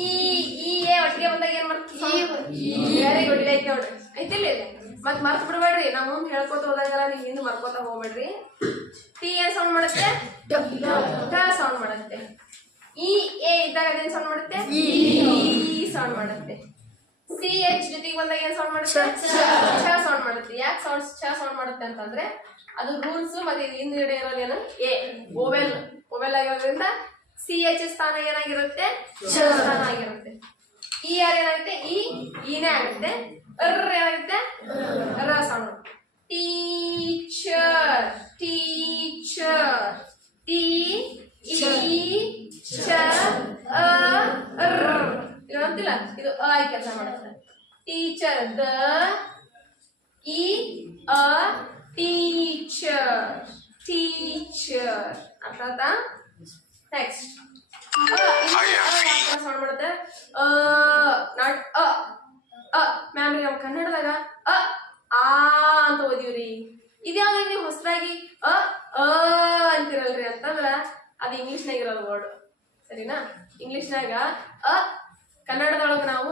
ಈ ಒಟ್ಟಿಗೆ ಬಂದಾಗ ಏನ್ ಮಾಡ್ತೀವಿ? ವೆರಿ ಗುಡ್, ಲೈಕ್ ನೋಡ್ರಿ, ಐತಿಲ್ಲ ಇಲ್ಲಿ. ಮತ್ ಮರ್ತ್ ಬಿಡ್ಬೇಡ್ರಿ. ನಾವು ಮುಂದೆ ಹೇಳ್ಕೊತ ಹೋದಾಗಲ್ಲ ನೀವು ಹಿಂದೆ ಮರ್ಕೋತ ಹೋಗ್ಬೇಡ್ರಿ. ಟಿ ಏನ್ ಸೌಂಡ್ ಮಾಡುತ್ತೆ? ಸೌಂಡ್ ಮಾಡುತ್ತೆ. ಎ ಇದ್ದಾಗ ಅದೇನ್ ಸೌಂಡ್ ಮಾಡುತ್ತೆ? ಸೌಂಡ್ ಮಾಡುತ್ತೆ. CH ಜೊತೆಗೆ ಬಂದಾಗ ಏನ್ ಸೌಂಡ್ ಮಾಡುತ್ತೆ? ಸೌಂಡ್ ಮಾಡುತ್ತೆ. ಯಾಕೆ ಸೌಂಡ್ ಮಾಡುತ್ತೆ ಅಂತಂದ್ರೆ ಅದು ರೂಲ್ಸ್. ಮತ್ತೆ ಹಿಂದ್ಗಡೆ ಇರೋದೇನು? ಓವೆಲ್ ಆಗಿರೋದ್ರಿಂದ CH ಸ್ಥಾನ ಏನಾಗಿರುತ್ತೆ? ಸ್ಥಾನ ಆಗಿರುತ್ತೆ. ER ಏನಾಗುತ್ತೆ? ಈನೇ ಆಗುತ್ತೆ. ಏನಾಗುತ್ತೆ? ಸೌಂಡ್. ಟೀಚರ್. ಇರೋದಿಲ್ಲ, ಇದು ಆಯ್ ಕೆಲಸ ಮಾಡುತ್ತೆ. ಟೀಚರ್. ಟೀಚರ್ ಅರ್ಥ ಆಯ್ತಾ? ನೆಕ್ಸ್ಟ್ ಸೌಂಡ್ ಮಾಡುತ್ತೆ. ನಾಟ್ ಮ್ಯಾಮ್ ನಮ್ಮ ಕನ್ನಡದಾಗ ಅಂತ ಓದಿವ್ರಿ. ಇದ್ಯಾವ್ದು ನೀವು ಹೊಸದಾಗಿ ಅಂತಿರಲ್ರಿ ಅಂತಂದ್ರ ಅದು ಇಂಗ್ಲಿಷ್ನಾಗ ಇರೋದು ವರ್ಡ್. ಸರಿನಾ? ಇಂಗ್ಲಿಷ್ನಾಗ ಕನ್ನಡದೊಳಗೆ ನಾವು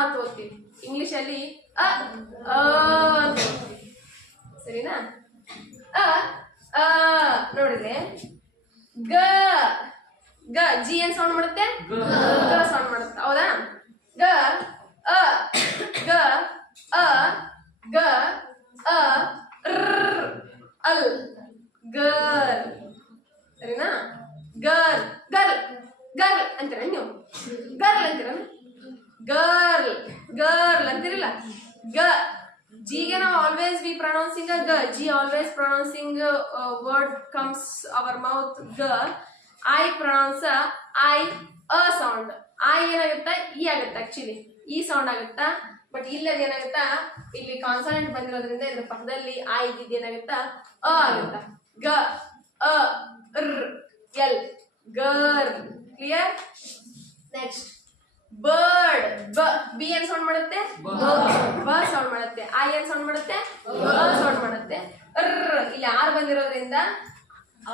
ಅಂತ ಓದ್ತೀವಿ. ಇಂಗ್ಲಿಷಲ್ಲಿ ಅಂತ ಓದ್ತೀವಿ. ಸರಿನಾ? ನೋಡಿದ್ರೆ ಜಿ ಏನ್ ಸೌಂಡ್ ಮಾಡುತ್ತೆ? ಸೌಂಡ್ ಮಾಡುತ್ತೆ. ಹೌದಾ? ಅಲ್ ಗರ್ಲ್ ಸರಿನಾ ಗರ್ಲ್ ಗರ್ಲ್ ಗರ್ಲ್ ಅಂತೀರ ನೀವು ಗರ್ಲ್ ಅಂತೀರ ಗರ್ಲ್ ಗರ್ಲ್ ಅಂತಿರಲ್ಲ ಗ ಜಿಗೆ ನಾವು ಆಲ್ವೇಸ್ ವಿ ಪ್ರೊನೌನ್ಸಿಂಗ್ ಅ ಗ G always pronouncing word comes our mouth ಗ I pronounce I a sound I ಏನಾಗುತ್ತಾ ಇ ಆಗುತ್ತೆ ಆಕ್ಚುಲಿ ಈ ಸೌಂಡ್ ಆಗುತ್ತಾ ಬಟ್ ಇಲ್ಲಿ ಅದು ಏನಾಗುತ್ತಾ ಇಲ್ಲಿ ಕಾನ್ಸನೆಂಟ್ ಬಂದಿರೋದ್ರಿಂದ ಇದ್ರ ಪಕ್ಕದಲ್ಲಿ ಐ ಇದ್ದಿದ್ದು ಏನಾಗುತ್ತಾ ಅ ಆಗುತ್ತಾ ಗ ಅ ರ್ L girl clear next bird B ಏನ್ ಸೌಂಡ್ ಮಾಡುತ್ತೆ ಬ ಸೌಂಡ್ ಮಾಡುತ್ತೆ ಐ ಏನ್ ಸೌಂಡ್ ಮಾಡುತ್ತೆ ಸೌಂಡ್ ಮಾಡುತ್ತೆ ಇಲ್ಲಿ ಆರ್ ಬಂದಿರೋದ್ರಿಂದ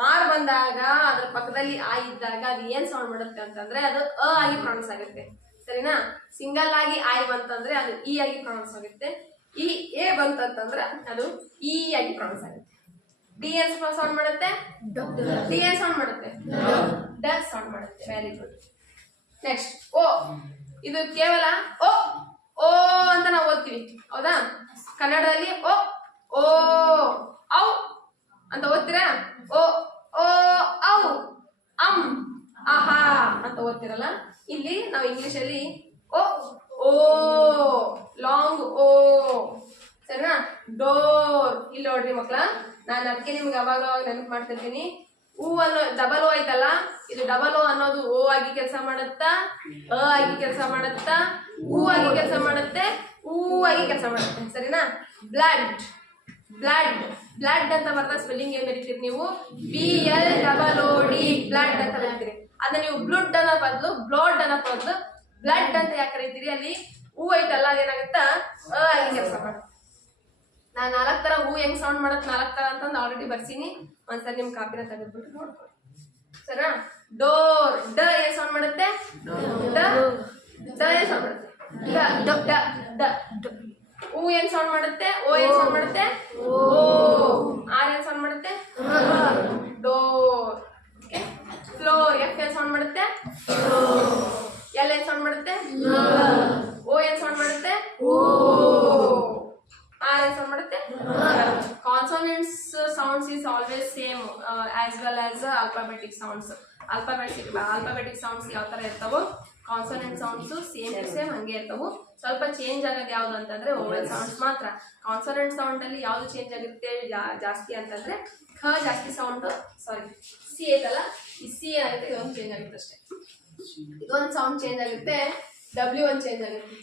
ಆರ್ ಬಂದಾಗ ಅದ್ರ ಪಕ್ಕದಲ್ಲಿ ಐ ಇದ್ದಾಗ ಅದು ಏನ್ ಸೌಂಡ್ ಮಾಡುತ್ತೆ ಅಂತಂದ್ರೆ ಅದು ಅ ಆಗಿ ಪ್ರೊನೌನ್ಸ್ ಆಗುತ್ತೆ ಸರಿನಾ ಸಿಂಗಲ್ ಆಗಿ ಐ ಬಂತಂದ್ರೆ ಅದು ಇ ಆಗಿ ಪ್ರೊನೌನ್ಸ್ ಆಗುತ್ತೆ ಈ ಎ ಬಂತಂತಂದ್ರೆ ಅದು ಇ ಆಗಿ ಪ್ರೊನೌನ್ಸ್ ಆಗುತ್ತೆ ಡಿ ಏನ್ ಸೌಂಡ್ ಮಾಡುತ್ತೆ ಡಿ ಏನ್ ಸೌಂಡ್ ಮಾಡುತ್ತೆ ಡ ಸೌಂಡ್ ಮಾಡುತ್ತೆ ವೆರಿ ಗುಡ್ ನೆಕ್ಸ್ಟ್ ಓ ಇದು ಕೇವಲ ಓ ಓ ಅಂತ ನಾವು ಓದ್ತೀವಿ ಹೌದಾ ಕನ್ನಡದಲ್ಲಿ ಓ ಓ ಔ ಅಂತ ಓದ್ತೀರಾ ಓ ಓ ಔ ಅಂ ಆಹಾ ಅಂತ ಓದ್ತಿರಲ್ಲ ಇಲ್ಲಿ ನಾವು ಇಂಗ್ಲಿಷ್ ಅಲ್ಲಿ ಓ ಓ ಲಾಂಗ್ ಓ ಸರಿನಾ ಡೋರ್ ಇಲ್ಲಿ ನೋಡ್ರಿ ಮಕ್ಳ ನಾನು ಅದಕ್ಕೆ ನಿಮ್ಗೆ ಅವಾಗ ನೆನಪು ಮಾಡ್ತಿರ್ತೀನಿ ಹೂ ಅನ್ನೋ ಡಬಲ್ ಓ ಐತಲ್ಲ ಇದು ಡಬಲ್ ಓ ಅನ್ನೋದು ಓ ಆಗಿ ಕೆಲಸ ಮಾಡುತ್ತಾ ಅ ಆಗಿ ಕೆಲಸ ಮಾಡುತ್ತಾ ಹೂ ಆಗಿ ಕೆಲಸ ಮಾಡುತ್ತೆ ಹೂ ಆಗಿ ಕೆಲಸ ಮಾಡುತ್ತೆ ಸರಿನಾ ಬ್ಲಡ್ ಬ್ಲಡ್ ಬ್ಲಡ್ ಅಂತ ಬರ್ತಾ ಸ್ಪೆಲ್ಲಿಂಗ್ ಏನ್ ಬರೀತೀರಿ ನೀವು BLOOD ಬ್ಲಡ್ ಅಂತ ಬರೀತೀರಿ ಅದನ್ನ ನೀವು ಬ್ಲಡ್ ಅನ್ನೋ ಬದಲು ಬ್ಲಡ್ ಅನ್ನೋ ಬದಲು ಬ್ಲಡ್ ಅಂತ ಯಾಕೆ ಕರೀತೀರಿ ಅಲ್ಲಿ ಹೂ ಐತಲ್ಲ ಅದೇನಾಗುತ್ತಾ ಅ ಆಗಿ ಕೆಲಸ ಮಾಡುತ್ತೆ ನಾನು 4 ತರ ಹೂ ಹೆಂಗ್ ಸೌಂಡ್ ಮಾಡತ್ 4 ತರ ಅಂತಂದು ಆಲ್ರೆಡಿ ಬರ್ಸೀನಿ ಒಂದ್ಸರಿ ನಿಮ್ ಕಾಪಿನ ತೆಗೆದ್ಬಿಟ್ಟು ನೋಡ್ಕೊಳ್ಳಿ ಸರಿನಾ ಡೋರ್ ಡ ಏನ್ ಸೌಂಡ್ ಮಾಡುತ್ತೆ ಡ ಏನ್ ಸೌಂಡ್ ಮಾಡುತ್ತೆ ಡ ಡ ಡ ಹೂ ಏನ್ ಸೌಂಡ್ ಮಾಡುತ್ತೆ ಓ ಏನ್ ಸೌಂಡ್ ಮಾಡುತ್ತೆ ಓ ಆರ್ ಏನ್ ಸೌಂಡ್ ಮಾಡುತ್ತೆ ಡೋರ್ ಫ್ಲೋರ್ ಎಫ್ ಏನ್ ಸೌಂಡ್ ಮಾಡುತ್ತೆ ಎಲ್ ಏನ್ ಸೌಂಡ್ ಮಾಡುತ್ತೆ ಓ ಏನ್ ಸೌಂಡ್ ಮಾಡುತ್ತೆ ಓ ಆರ್ ಏನ್ ಸೌಂಡ್ ಮಾಡುತ್ತೆ consonants sounds is always same as well as alphabetic sounds alphabetic sounds ಯಾವ ತರ ಇರ್ತಾವೋ ಕಾನ್ಸೋನೆಂಟ್ ಸೌಂಡ್ಸ್ ಸೇಮ್ ಹಂಗೆ ಇರ್ತಾವು ಸ್ವಲ್ಪ ಚೇಂಜ್ ಆಗೋದು ಯಾವ್ದು ಅಂತಂದ್ರೆ ಓವೆಲ್ ಸೌಂಡ್ಸ್ ಮಾತ್ರ ಕಾನ್ಸೋನೆಂಟ್ ಸೌಂಡ್ ಅಲ್ಲಿ ಯಾವ್ದು ಚೇಂಜ್ ಆಗುತ್ತೆ ಜಾಸ್ತಿ ಅಂತಂದ್ರೆ ಖ ಜಾಸ್ತಿ ಸೌಂಡ್ ಸಾರಿ ಸಿ ಐತಲ್ಲ ಈ ಸಿ ಏನಾಗುತ್ತೆ ಇದೊಂದು ಚೇಂಜ್ ಆಗುತ್ತೆ ಅಷ್ಟೇ ಇದೊಂದು ಸೌಂಡ್ ಚೇಂಜ್ ಆಗುತ್ತೆ ಡಬ್ಲ್ಯೂ ಒಂದು ಚೇಂಜ್ ಆಗುತ್ತೆ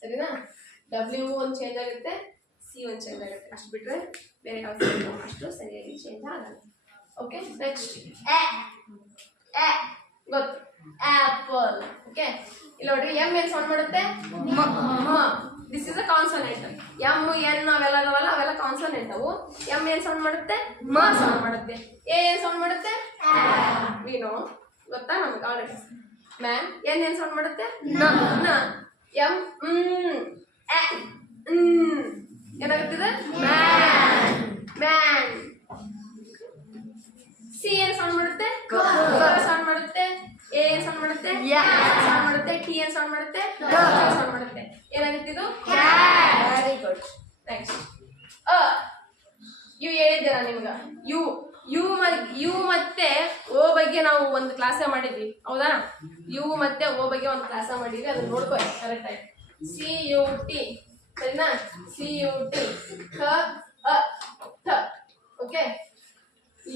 ಸರಿನಾ ಡಬ್ಲ್ಯೂ ಒಂದು ಚೇಂಜ್ ಆಗುತ್ತೆ ಸಿ ಒಂದು ಚೇಂಜ್ ಆಗುತ್ತೆ ಅಷ್ಟು ಬಿಟ್ರೆ ಬೇರೆ ಯಾವ ಅಷ್ಟು ಸರಿಯಾಗಿ ಚೇಂಜ್ ಆಗಲ್ಲ ಓಕೆ ನೆಕ್ಸ್ಟ್ ಎ ಗೊತ್ತು ಆಪಲ್ ಓಕೆ ಇಲ್ಲಿ ನೋಡ್ರಿ ಎಂ ಏನ್ ಸೌಂಡ್ ಮಾಡುತ್ತೆ this is a consonant M N ಅವೆಲ್ಲ ಅದಾವಲ್ಲ ಅವೆಲ್ಲ ಕಾನ್ಸೋನೆಂಟ್ ಅವು ಎಂ ಏನ್ ಸೌಂಡ್ ಮಾಡುತ್ತೆ ಮ ಸೌಂಡ್ ಮಾಡುತ್ತೆ ಎ ಏನ್ ಸೌಂಡ್ ಮಾಡುತ್ತೆ ವಿನೋ ಗೊತ್ತಾ ನಮ್ಗೆ ಆಲ್ರೆಡಿ ಮ್ಯಾಮ್ ಎನ್ ಏನ್ ಸೌಂಡ್ ಮಾಡುತ್ತೆ ನ ಎಂ ಏನಾಗುತ್ತಿದೆ ಮ್ಯಾನ್ ಸಿ ಏನ್ ಸೌಂಡ್ ಮಾಡುತ್ತೆ ಸೌಂಡ್ ಮಾಡುತ್ತೆ ಎ ಏನ್ ಸೌಂಡ್ ಮಾಡುತ್ತೆ ಸೌಂಡ್ ಮಾಡುತ್ತೆ ಟಿ ಏನ್ ಸೌಂಡ್ ಮಾಡುತ್ತೆ ಸೌಂಡ್ ಮಾಡುತ್ತೆ ಏನಾಗುತ್ತೆ ಇದು ವೆರಿ ಗುಡ್ ನೆಕ್ಸ್ಟ್ ಯು ಹೇಳಿದ್ದೀರಾ ನಿಮ್ಗ ಯು ಮತ್ತೆ ಓ ಬಗ್ಗೆ ನಾವು ಒಂದು ಕ್ಲಾಸ ಮಾಡಿದ್ವಿ ಹೌದಾ ಯು ಮತ್ತೆ ಓ ಬಗ್ಗೆ ಒಂದು ಕ್ಲಾಸ ಮಾಡಿದ್ವಿ ಅದನ್ನ ನೋಡ್ಕೊ ಕರೆಕ್ಟ್ ಆಗಿ CUT ಸರಿನಾ CUT ಓಕೆ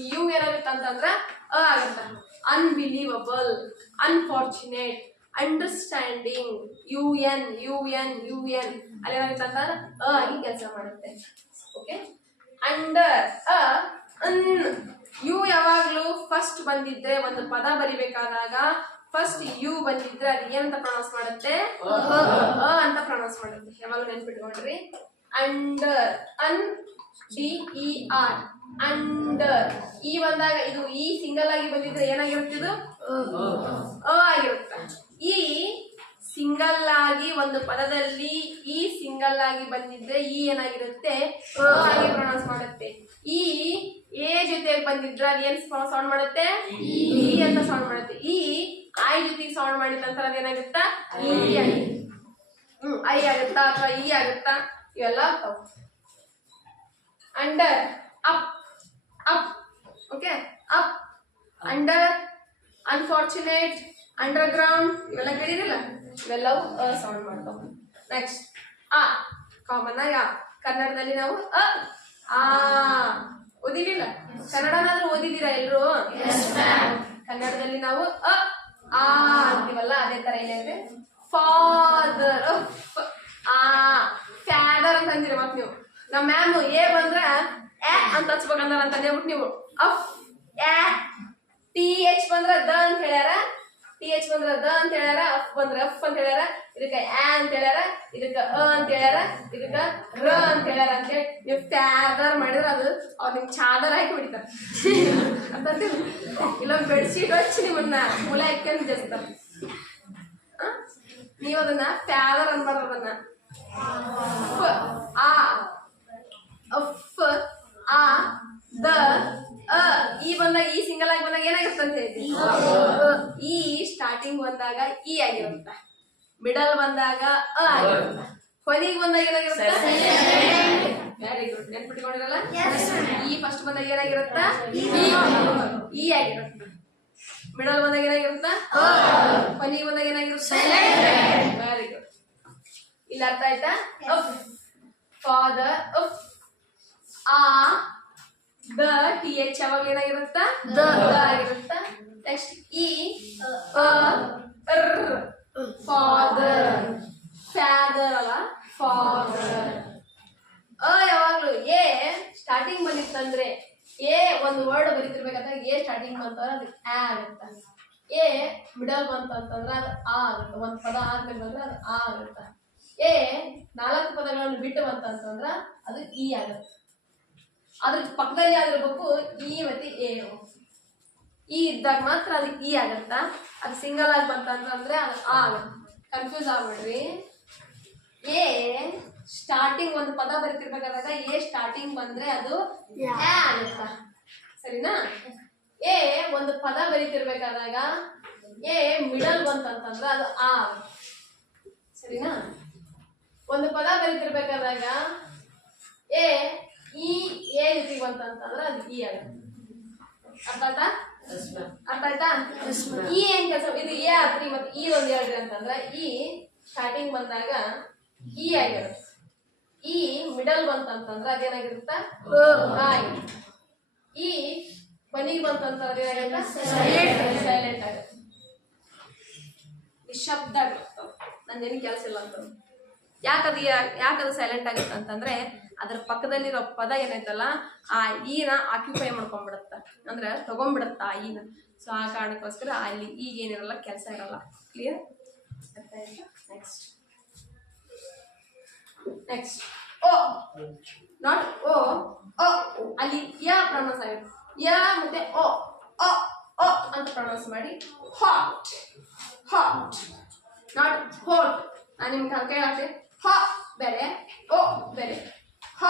ಯು ಏನಾಗುತ್ತೆ ಅಂತಂದ್ರ ಅ ಆಗುತ್ತ ಅನ್ಬಿಲೀವಬಲ್ ಅನ್ಫಾರ್ಚುನೇಟ್ ಅಂಡರ್ಸ್ಟ್ಯಾಂಡಿಂಗ್ UN ಅಲ್ಲಿ ಏನಾಗುತ್ತೆ ಅಂತಂದ್ರೆ ಅ ಆಗಿ ಕೆಲಸ ಮಾಡುತ್ತೆ ಓಕೆ ಅಂಡರ್ ಯು ಯಾವಾಗ್ಲೂ ಫಸ್ಟ್ ಬಂದಿದ್ರೆ ಒಂದು ಪದ ಬರಿಬೇಕಾದಾಗ ಫಸ್ಟ್ ಯು ಬಂದಿದ್ರೆ ಅದು ಏನಂತ ಪ್ರೊನೌನ್ಸ್ ಮಾಡುತ್ತೆ ಅ ಅಂತ ಪ್ರೊನೌನ್ಸ್ ಮಾಡುತ್ತೆ ಯಾವಾಗಲೂ ನೆನ್ಪಿಟ್ಕೊಂಡ್ರಿ ಅಂಡರ್ DER ಅಂಡರ್ ಈ ಬಂದಾಗ ಇದು ಈ ಸಿಂಗಲ್ ಆಗಿ ಬಂದಿದ್ರೆ ಏನಾಗಿರುತ್ತೆ ಇದು ಅ ಆಗಿರುತ್ತೆ ಈ ಸಿಂಗಲ್ ಆಗಿ ಒಂದು ಪದದಲ್ಲಿ ಈ ಸಿಂಗಲ್ ಆಗಿ ಬಂದಿದ್ರೆ ಈ ಏನಾಗಿರುತ್ತೆ ಅ ಆಗಿ ಪ್ರೊನೌನ್ಸ್ ಮಾಡುತ್ತೆ ಈ ಎ ಜೊತೆ ಬಂದಿದ್ರೆ ಅದು ಏನ್ ಸೌಂಡ್ ಮಾಡುತ್ತೆ ಈ ಅಂತ ಸೌಂಡ್ ಮಾಡುತ್ತೆ ಈ ಐ ಜೊತೆಗೆ ಸೌಂಡ್ ಮಾಡಿದ ನಂತರ ಅದೇನಾಗುತ್ತಾ ಈ ಆಗಿ ಐ ಆಗುತ್ತಾ ಅಥವಾ ಈ ಆಗುತ್ತಾ ಇವೆಲ್ಲ under up okay up, under, unfortunate, underground ಇವೆಲ್ಲ ಕೇಳಿರಲ್ಲ, ಇವೆಲ್ಲವೂ ಸೌಂಡ್ ಮಾಡ್ತಾವ. ನೆಕ್ಸ್ಟ್ ಆ, ಕಾಮನ್ ಆಗಿ ಆ. ಕನ್ನಡದಲ್ಲಿ ನಾವು ಆ ಓದಿಲಿಲ್ಲ, ಕನ್ನಡನಾದ್ರೂ ಓದಿದ್ದೀರಾ ಎಲ್ರು? ಕನ್ನಡದಲ್ಲಿ ನಾವು ಆ ಅಂತೀವಲ್ಲ, ಅದೇ ತರ ಏನಿದೆ ಫಾದರ್, ಆ ಫ್ಯಾದರ್ ಅಂತ ಅಂತೀರಿ. ಮತ್ ನೀವು ನಮ್ಮ ಮ್ಯಾಮ್ ಎ ಬಂದ್ರೆ ಎ ಅಂತ ಹಚ್ಬೇಕಂದ್ರ ಅಂತ ಹೇಳ್ಬಿಟ್ಟು ನೀವು ಅಫ್ ಎ, ಟಿ ಎಚ್ ಬಂದ್ರ ದ ಅಂತ ಹೇಳ್ಯಾರ, ಟಿ ಎಚ್ ಬಂದ್ರ ದ ಅಂತ ಹೇಳ್ಯಾರ, ಅಫ್ ಬಂದ್ರ ಅಫ್ ಅಂತ ಹೇಳ್ಯಾರ, ಇದಕ್ಕ ಎ ಅಂತ ಹೇಳ್ಯಾರ, ಇದಕ್ಕ ಅ ಅಂತ ಹೇಳ್ಯಾರ, ಇದಕ್ಕ ರ ಅಂತ ಹೇಳ್ಯಾರ ಅಂತೇಳಿ ನೀವು ಫ್ಯಾದರ್ ಮಾಡಿದ್ರೆ ಅದು ಅವ್ರು ನಿಮ್ ಚಾದರ್ ಹಾಕಿ ಬಿಡ್ತಾರ ಅಂತ. ಇಲ್ಲೊಂದು ಬೆಡ್ಶೀಟ್ ಹಚ್ಚಿ ನಿಮ್ಮನ್ನ ಮೂಲೆ ಹಾಕ್ಕೊಂಡು ಜಸ್ತಾರ. ನೀವು ಅದನ್ನ ಫ್ಯಾದರ್ ಅನ್ಬಾರ್ದು, ಅದನ್ನ ಆ, ಅಫ್, ಆ, ದ, ಅ, ಈ ಬಂದಾಗ, ಈ ಸಿಂಗಲ್ ಆಗಿ ಬಂದಾಗ ಏನಾಗಿರುತ್ತೆ ಅಂತ ಹೇಳ್ತೀವಿ, ಈ ಸ್ಟಾರ್ಟಿಂಗ್ ಬಂದಾಗ ಈ ಆಗಿರುತ್ತ, ಮಿಡಲ್ ಬಂದಾಗ ಅ ಆಗಿರುತ್ತೆ, ಕೊನೆಗೆ ಬಂದಾಗ ಏನಾಗಿರುತ್ತೆ ವೆರಿ ಗುಡ್, ನೆನ್ಪಿಟ್ಕೊಂಡಿರಲ್ಲ. ಈ ಫಸ್ಟ್ ಬಂದಾಗ ಏನಾಗಿರುತ್ತ ಈ ಆಗಿರುತ್ತೆ, ಮಿಡಲ್ ಬಂದಾಗ ಏನಾಗಿರುತ್ತ, ಕೊನೆಗೆ ಬಂದಾಗ ಏನಾಗಿರುತ್ತೆ ವೆರಿ ಗುಡ್. ಇಲ್ಲಿ ಅರ್ಥ ಆಯ್ತಾ? ಅಫ್ ಫಾದರ್, ಅಫ್ ಆ, ದ, ಟಿ ಎಚ್ ಯಾವಾಗ ಏನಾಗಿರುತ್ತ ದ ಆಗಿರುತ್ತ. ನೆಕ್ಸ್ಟ್ ಇ, ಫಾದರ್, ಫ್ಯಾದರ್ ಅಲ್ಲ ಫಾದರ್. ಯಾವಾಗ್ಲೂ ಎ ಸ್ಟಾರ್ಟಿಂಗ್ ಬಂದಿತ್ತಂದ್ರೆ, ಎ ಒಂದು ವರ್ಡ್ ಬರೀತಿರ್ಬೇಕಾದ್ರೆ ಎ ಸ್ಟಾರ್ಟಿಂಗ್ ಬಂತಂದ್ರೆ ಅದು ಆ ಆಗುತ್ತ, ಎ ಮಿಡಲ್ ಬಂತು ಅಂತಂದ್ರೆ ಅದು ಆ ಆಗುತ್ತೆ, ಒಂದು ಪದ ಆಗ್ಬೇಕಂದ್ರೆ ಅದು ಆ ಆಗುತ್ತೆ. ಎ 4 ಪದಗಳನ್ನು ಬಿಟ್ಟು ಬಂತಂತಂದ್ರ ಅದು ಇ ಆಗುತ್ತೆ. ಅದ್ರ ಪಕ್ಕದಲ್ಲಿ ಆಗಿರ್ಬೇಕು ಇ ಮತ್ತೆ ಎ, ಈ ಇದ್ದಾಗ ಮಾತ್ರ ಅದು ಇ ಆಗತ್ತ. ಅದು ಸಿಂಗಲ್ ಆಗಿ ಬಂತಂದ್ರೆ ಅದು ಆ ಆಗುತ್ತೆ. ಕನ್ಫ್ಯೂಸ್ ಆಗ್ಬೇಡ್ರಿ. ಎ ಸ್ಟಾರ್ಟಿಂಗ್ ಒಂದು ಪದ ಬರೀತಿರ್ಬೇಕಾದಾಗ ಎ ಸ್ಟಾರ್ಟಿಂಗ್ ಬಂದ್ರೆ ಅದು ಆ ಆಗುತ್ತ, ಸರಿನಾ? ಎ ಒಂದು ಪದ ಬರೀತಿರ್ಬೇಕಾದಾಗ ಎ ಮಿಡಲ್ ಬಂತಂತಂದ್ರೆ ಅದು ಆ ಆಗುತ್ತೆ, ಸರಿನಾ? ಒಂದು ಪದ ಬರೀತಿರ್ಬೇಕಾದಾಗ ಎ ಈ ಎ ಜೊತೆಗೆ ಬಂತಂತಂದ್ರೆ ಅದು ಇ ಆಗುತ್ತೆ. ಅರ್ಥ ಆಯ್ತಾ? ಅರ್ಥ ಆಯ್ತಾ? ಈ ಏನ್ ಕೆಲಸ, ಇದು ಎ ಆತ್ರಿ ಮತ್ತೆ ಈ ಒಂದು ಹೇಳ್ರಿ ಅಂತಂದ್ರೆ ಈ ಸ್ಟಾರ್ಟಿಂಗ್ ಬಂದಾಗ ಇ ಆಗಿರುತ್ತೆ, ಈ ಮಿಡಲ್ ಬಂತಂತಂದ್ರೆ ಅದೇನಾಗಿರುತ್ತ ಆಗಿರುತ್ತೆ, ಈ ಕೊನೆಗೆ ಬಂತಂತಂದ್ರೆ ಏನಾಗುತ್ತೆ ಸೈಲೆಂಟ್ ಆಗುತ್ತೆ, ನಿಶಬ್ದ ಆಗಿರುತ್ತೆ, ನಂದೇನು ಕೆಲಸ ಇಲ್ಲ ಅಂತ. ಯಾಕದು ಸೈಲೆಂಟ್ ಆಗುತ್ತೆ ಅಂತಂದ್ರೆ ಅದ್ರ ಪಕ್ಕದಲ್ಲಿರೋ ಪದ ಏನೈತಲ್ಲ ಆ ಈನ ಆಕ್ಯುಪೈ ಮಾಡ್ಕೊಂಡ್ಬಿಡುತ್ತ, ಅಂದ್ರೆ ತಗೊಂಡ್ಬಿಡುತ್ತ ಆ ಈನ. ಸೊ ಆ ಕಾರಣಕ್ಕೋಸ್ಕರ ಅಲ್ಲಿ ಈಗ ಏನಿರಲ್ಲ, ಕೆಲಸ ಇರಲ್ಲ. ಕ್ಲಿಯರ್? ನೆಕ್ಸ್ಟ್ ಓ, ನಾಟ್ ಓ, ಅಲ್ಲಿ ಯ ಪ್ರೊನೌನ್ಸ್ ಆಗುತ್ತೆ, ಯ ಮತ್ತೆ ಓ ಅಂತ ಪ್ರೊನೌನ್ಸ್ ಮಾಡಿ ಹಾಟ್, ಹಾಟ್, ನಾಟ್ ಹೋಟ್. ನಾನು ನಿಮ್ಗೆ ಕೈ ಹಾಕ್ತೀನಿ, ಹ ಬೇರೆ ಓ ಬೇರೆ, ಹ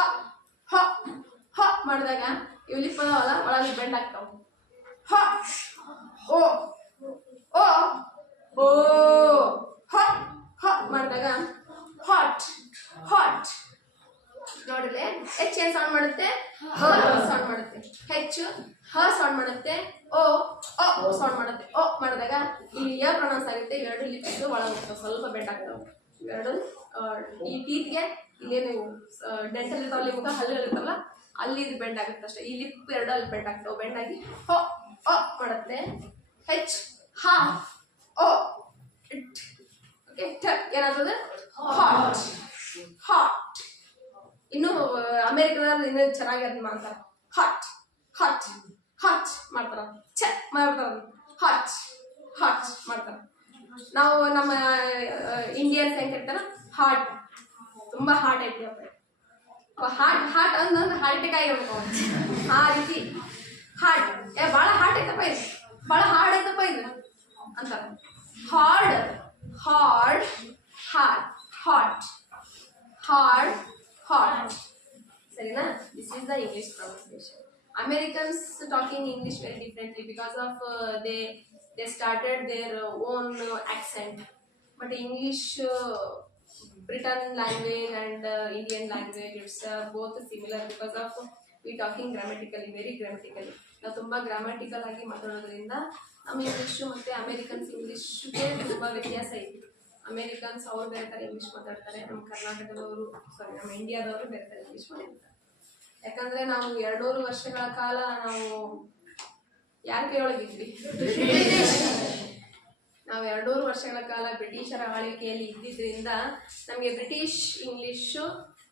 ಹ ಹ ಮಾಡಿದಾಗ ಇವು ಲಿಪ್ ಅದಾವಲ್ಲ ಒಳಗೆ ಬೆಂಡ್ ಆಗ್ತಾವ. ಹ ಓ ಓ ಓ, ಹ ಹ ಮಾಡಿದಾಗ ಹಾಟ್, ಹಾಟ್. ನೋಡಿದ್ರೆ ಹೆಚ್ ಏನ್ ಸೌಂಡ್ ಮಾಡುತ್ತೆ, ಹ ಸೌಂಡ್ ಮಾಡುತ್ತೆ, ಹೆಚ್ಚು ಹ ಸೌಂಡ್ ಮಾಡುತ್ತೆ, ಓ ಸೌಂಡ್ ಮಾಡುತ್ತೆ. ಓ ಮಾಡಿದಾಗ ಇಲ್ಲಿ ಯ ಪ್ರೊನೌನ್ಸ್ ಆಗುತ್ತೆ, ಎರಡು ಲಿಪ್ಸ್ ಒಳಗೆ ಹೋಗ್ತಾವೆ, ಸ್ವಲ್ಪ ಬೆಂಡ್ ಆಗ್ತಾವೆ ಎರಡು. ಈ ಟೀತ್ಗೆ ಇಲ್ಲೇನು ಡೆಂಟಲ್ ಇರ್ತಾವಲ್ಲ, ಮುಖ ಹಲ್ಲು ಇರ್ತಾವಲ್ಲ ಅಲ್ಲಿ ಇದು ಬೆಂಡ್ ಆಗುತ್ತೆ ಅಷ್ಟೇ. ಈ ಲಿಪ್ ಎರಡು ಅಲ್ಲಿ ಬೆಂಡ್ ಆಗ್ತಾವೆ, ಬೆಂಡ್ ಆಗಿ ಹೋ ಮಾಡುತ್ತೆ. ಹೆಚ್ ಹ ಓ ಇಟ್, ಓಕೆ. ಏನಾಗ್ತದೆ ಹಾಟ್, ಹಾಟ್. ಇನ್ನು ಅಮೇರಿಕದಲ್ಲಿ ಇನ್ನೂ ಚೆನ್ನಾಗಿ ಅದು ಮಾಡ್ತಾರೆ, ಹಾಟ್ ಹಾಟ್ ಹಾಟ್ ಮಾಡ್ತಾರ, ಛ ಮಾಡ್ತಾರ, ಹಾಟ್ ಹಾಟ್ ಮಾಡ್ತಾರ. ನಾವು ನಮ್ಮ ಇಂಡಿಯನ್ಸ್ ಹೆಂಗ್ ಇರ್ತಾರ, ಹಾಟ್ ತುಂಬಾ ಹಾಟ್ ಐತಿ ಅಪ್ಪ, ಹಾಟ್ ಹಾಟ್ ಅಂದ್ರೆ ಹಾರ್ಟ್ ಅಟ್ಯಾಕ್ ಆಗಿರ್ಬೇಕು ಆ ರೀತಿ. ಹಾಟ್ ಭಾಳ ಹಾಟ್ ಐತಪ್ಪ ಇದು, ಭಾಳ ಹಾರ್ಡ್ ಐತಪ್ಪ ಇದು ಅಂತಾರ. Hard, hard, hot, hot, hard, hot, ಸರಿನಾ? This is the English pronunciation. Americans talking English very differently because of they started their own accent. But English, Britain language and Indian language, it's both similar because of we talking grammatically, very grammatically. ನಾವು ತುಂಬ ಗ್ರಾಮ್ಯಾಟಿಕಲ್ ಆಗಿ ಮಾತಾಡೋದ್ರಿಂದ ನಮ್ಮ ಇಂಗ್ಲೀಷು ಮತ್ತು ಅಮೇರಿಕನ್ಸ್ ಇಂಗ್ಲೀಷ್ಗೆ ತುಂಬ ವ್ಯತ್ಯಾಸ ಇದೆ. ಅಮೇರಿಕನ್ಸ್ ಅವ್ರು ಬೇರೆ ಥರ ಇಂಗ್ಲೀಷ್ ಮಾತಾಡ್ತಾರೆ, ನಮ್ಮ ಕರ್ನಾಟಕದವರು ನಮ್ಮ ಇಂಡಿಯಾದವರು ಬೇರೆ ಥರ ಇಂಗ್ಲೀಷ್ ಮಾತಾಡ್ತಾರೆ. ಯಾಕಂದರೆ ನಾವು 200 ವರ್ಷಗಳ ಕಾಲ ನಾವು ಯಾರ ಕೈಯೊಳಗಿದ್ವಿ? ನಾವು 200 ವರ್ಷಗಳ ಕಾಲ ಬ್ರಿಟಿಷರ ಆಳ್ವಿಕೆಯಲ್ಲಿ ಇದ್ದಿದ್ದರಿಂದ ನಮಗೆ ಬ್ರಿಟಿಷ್ ಇಂಗ್ಲೀಷು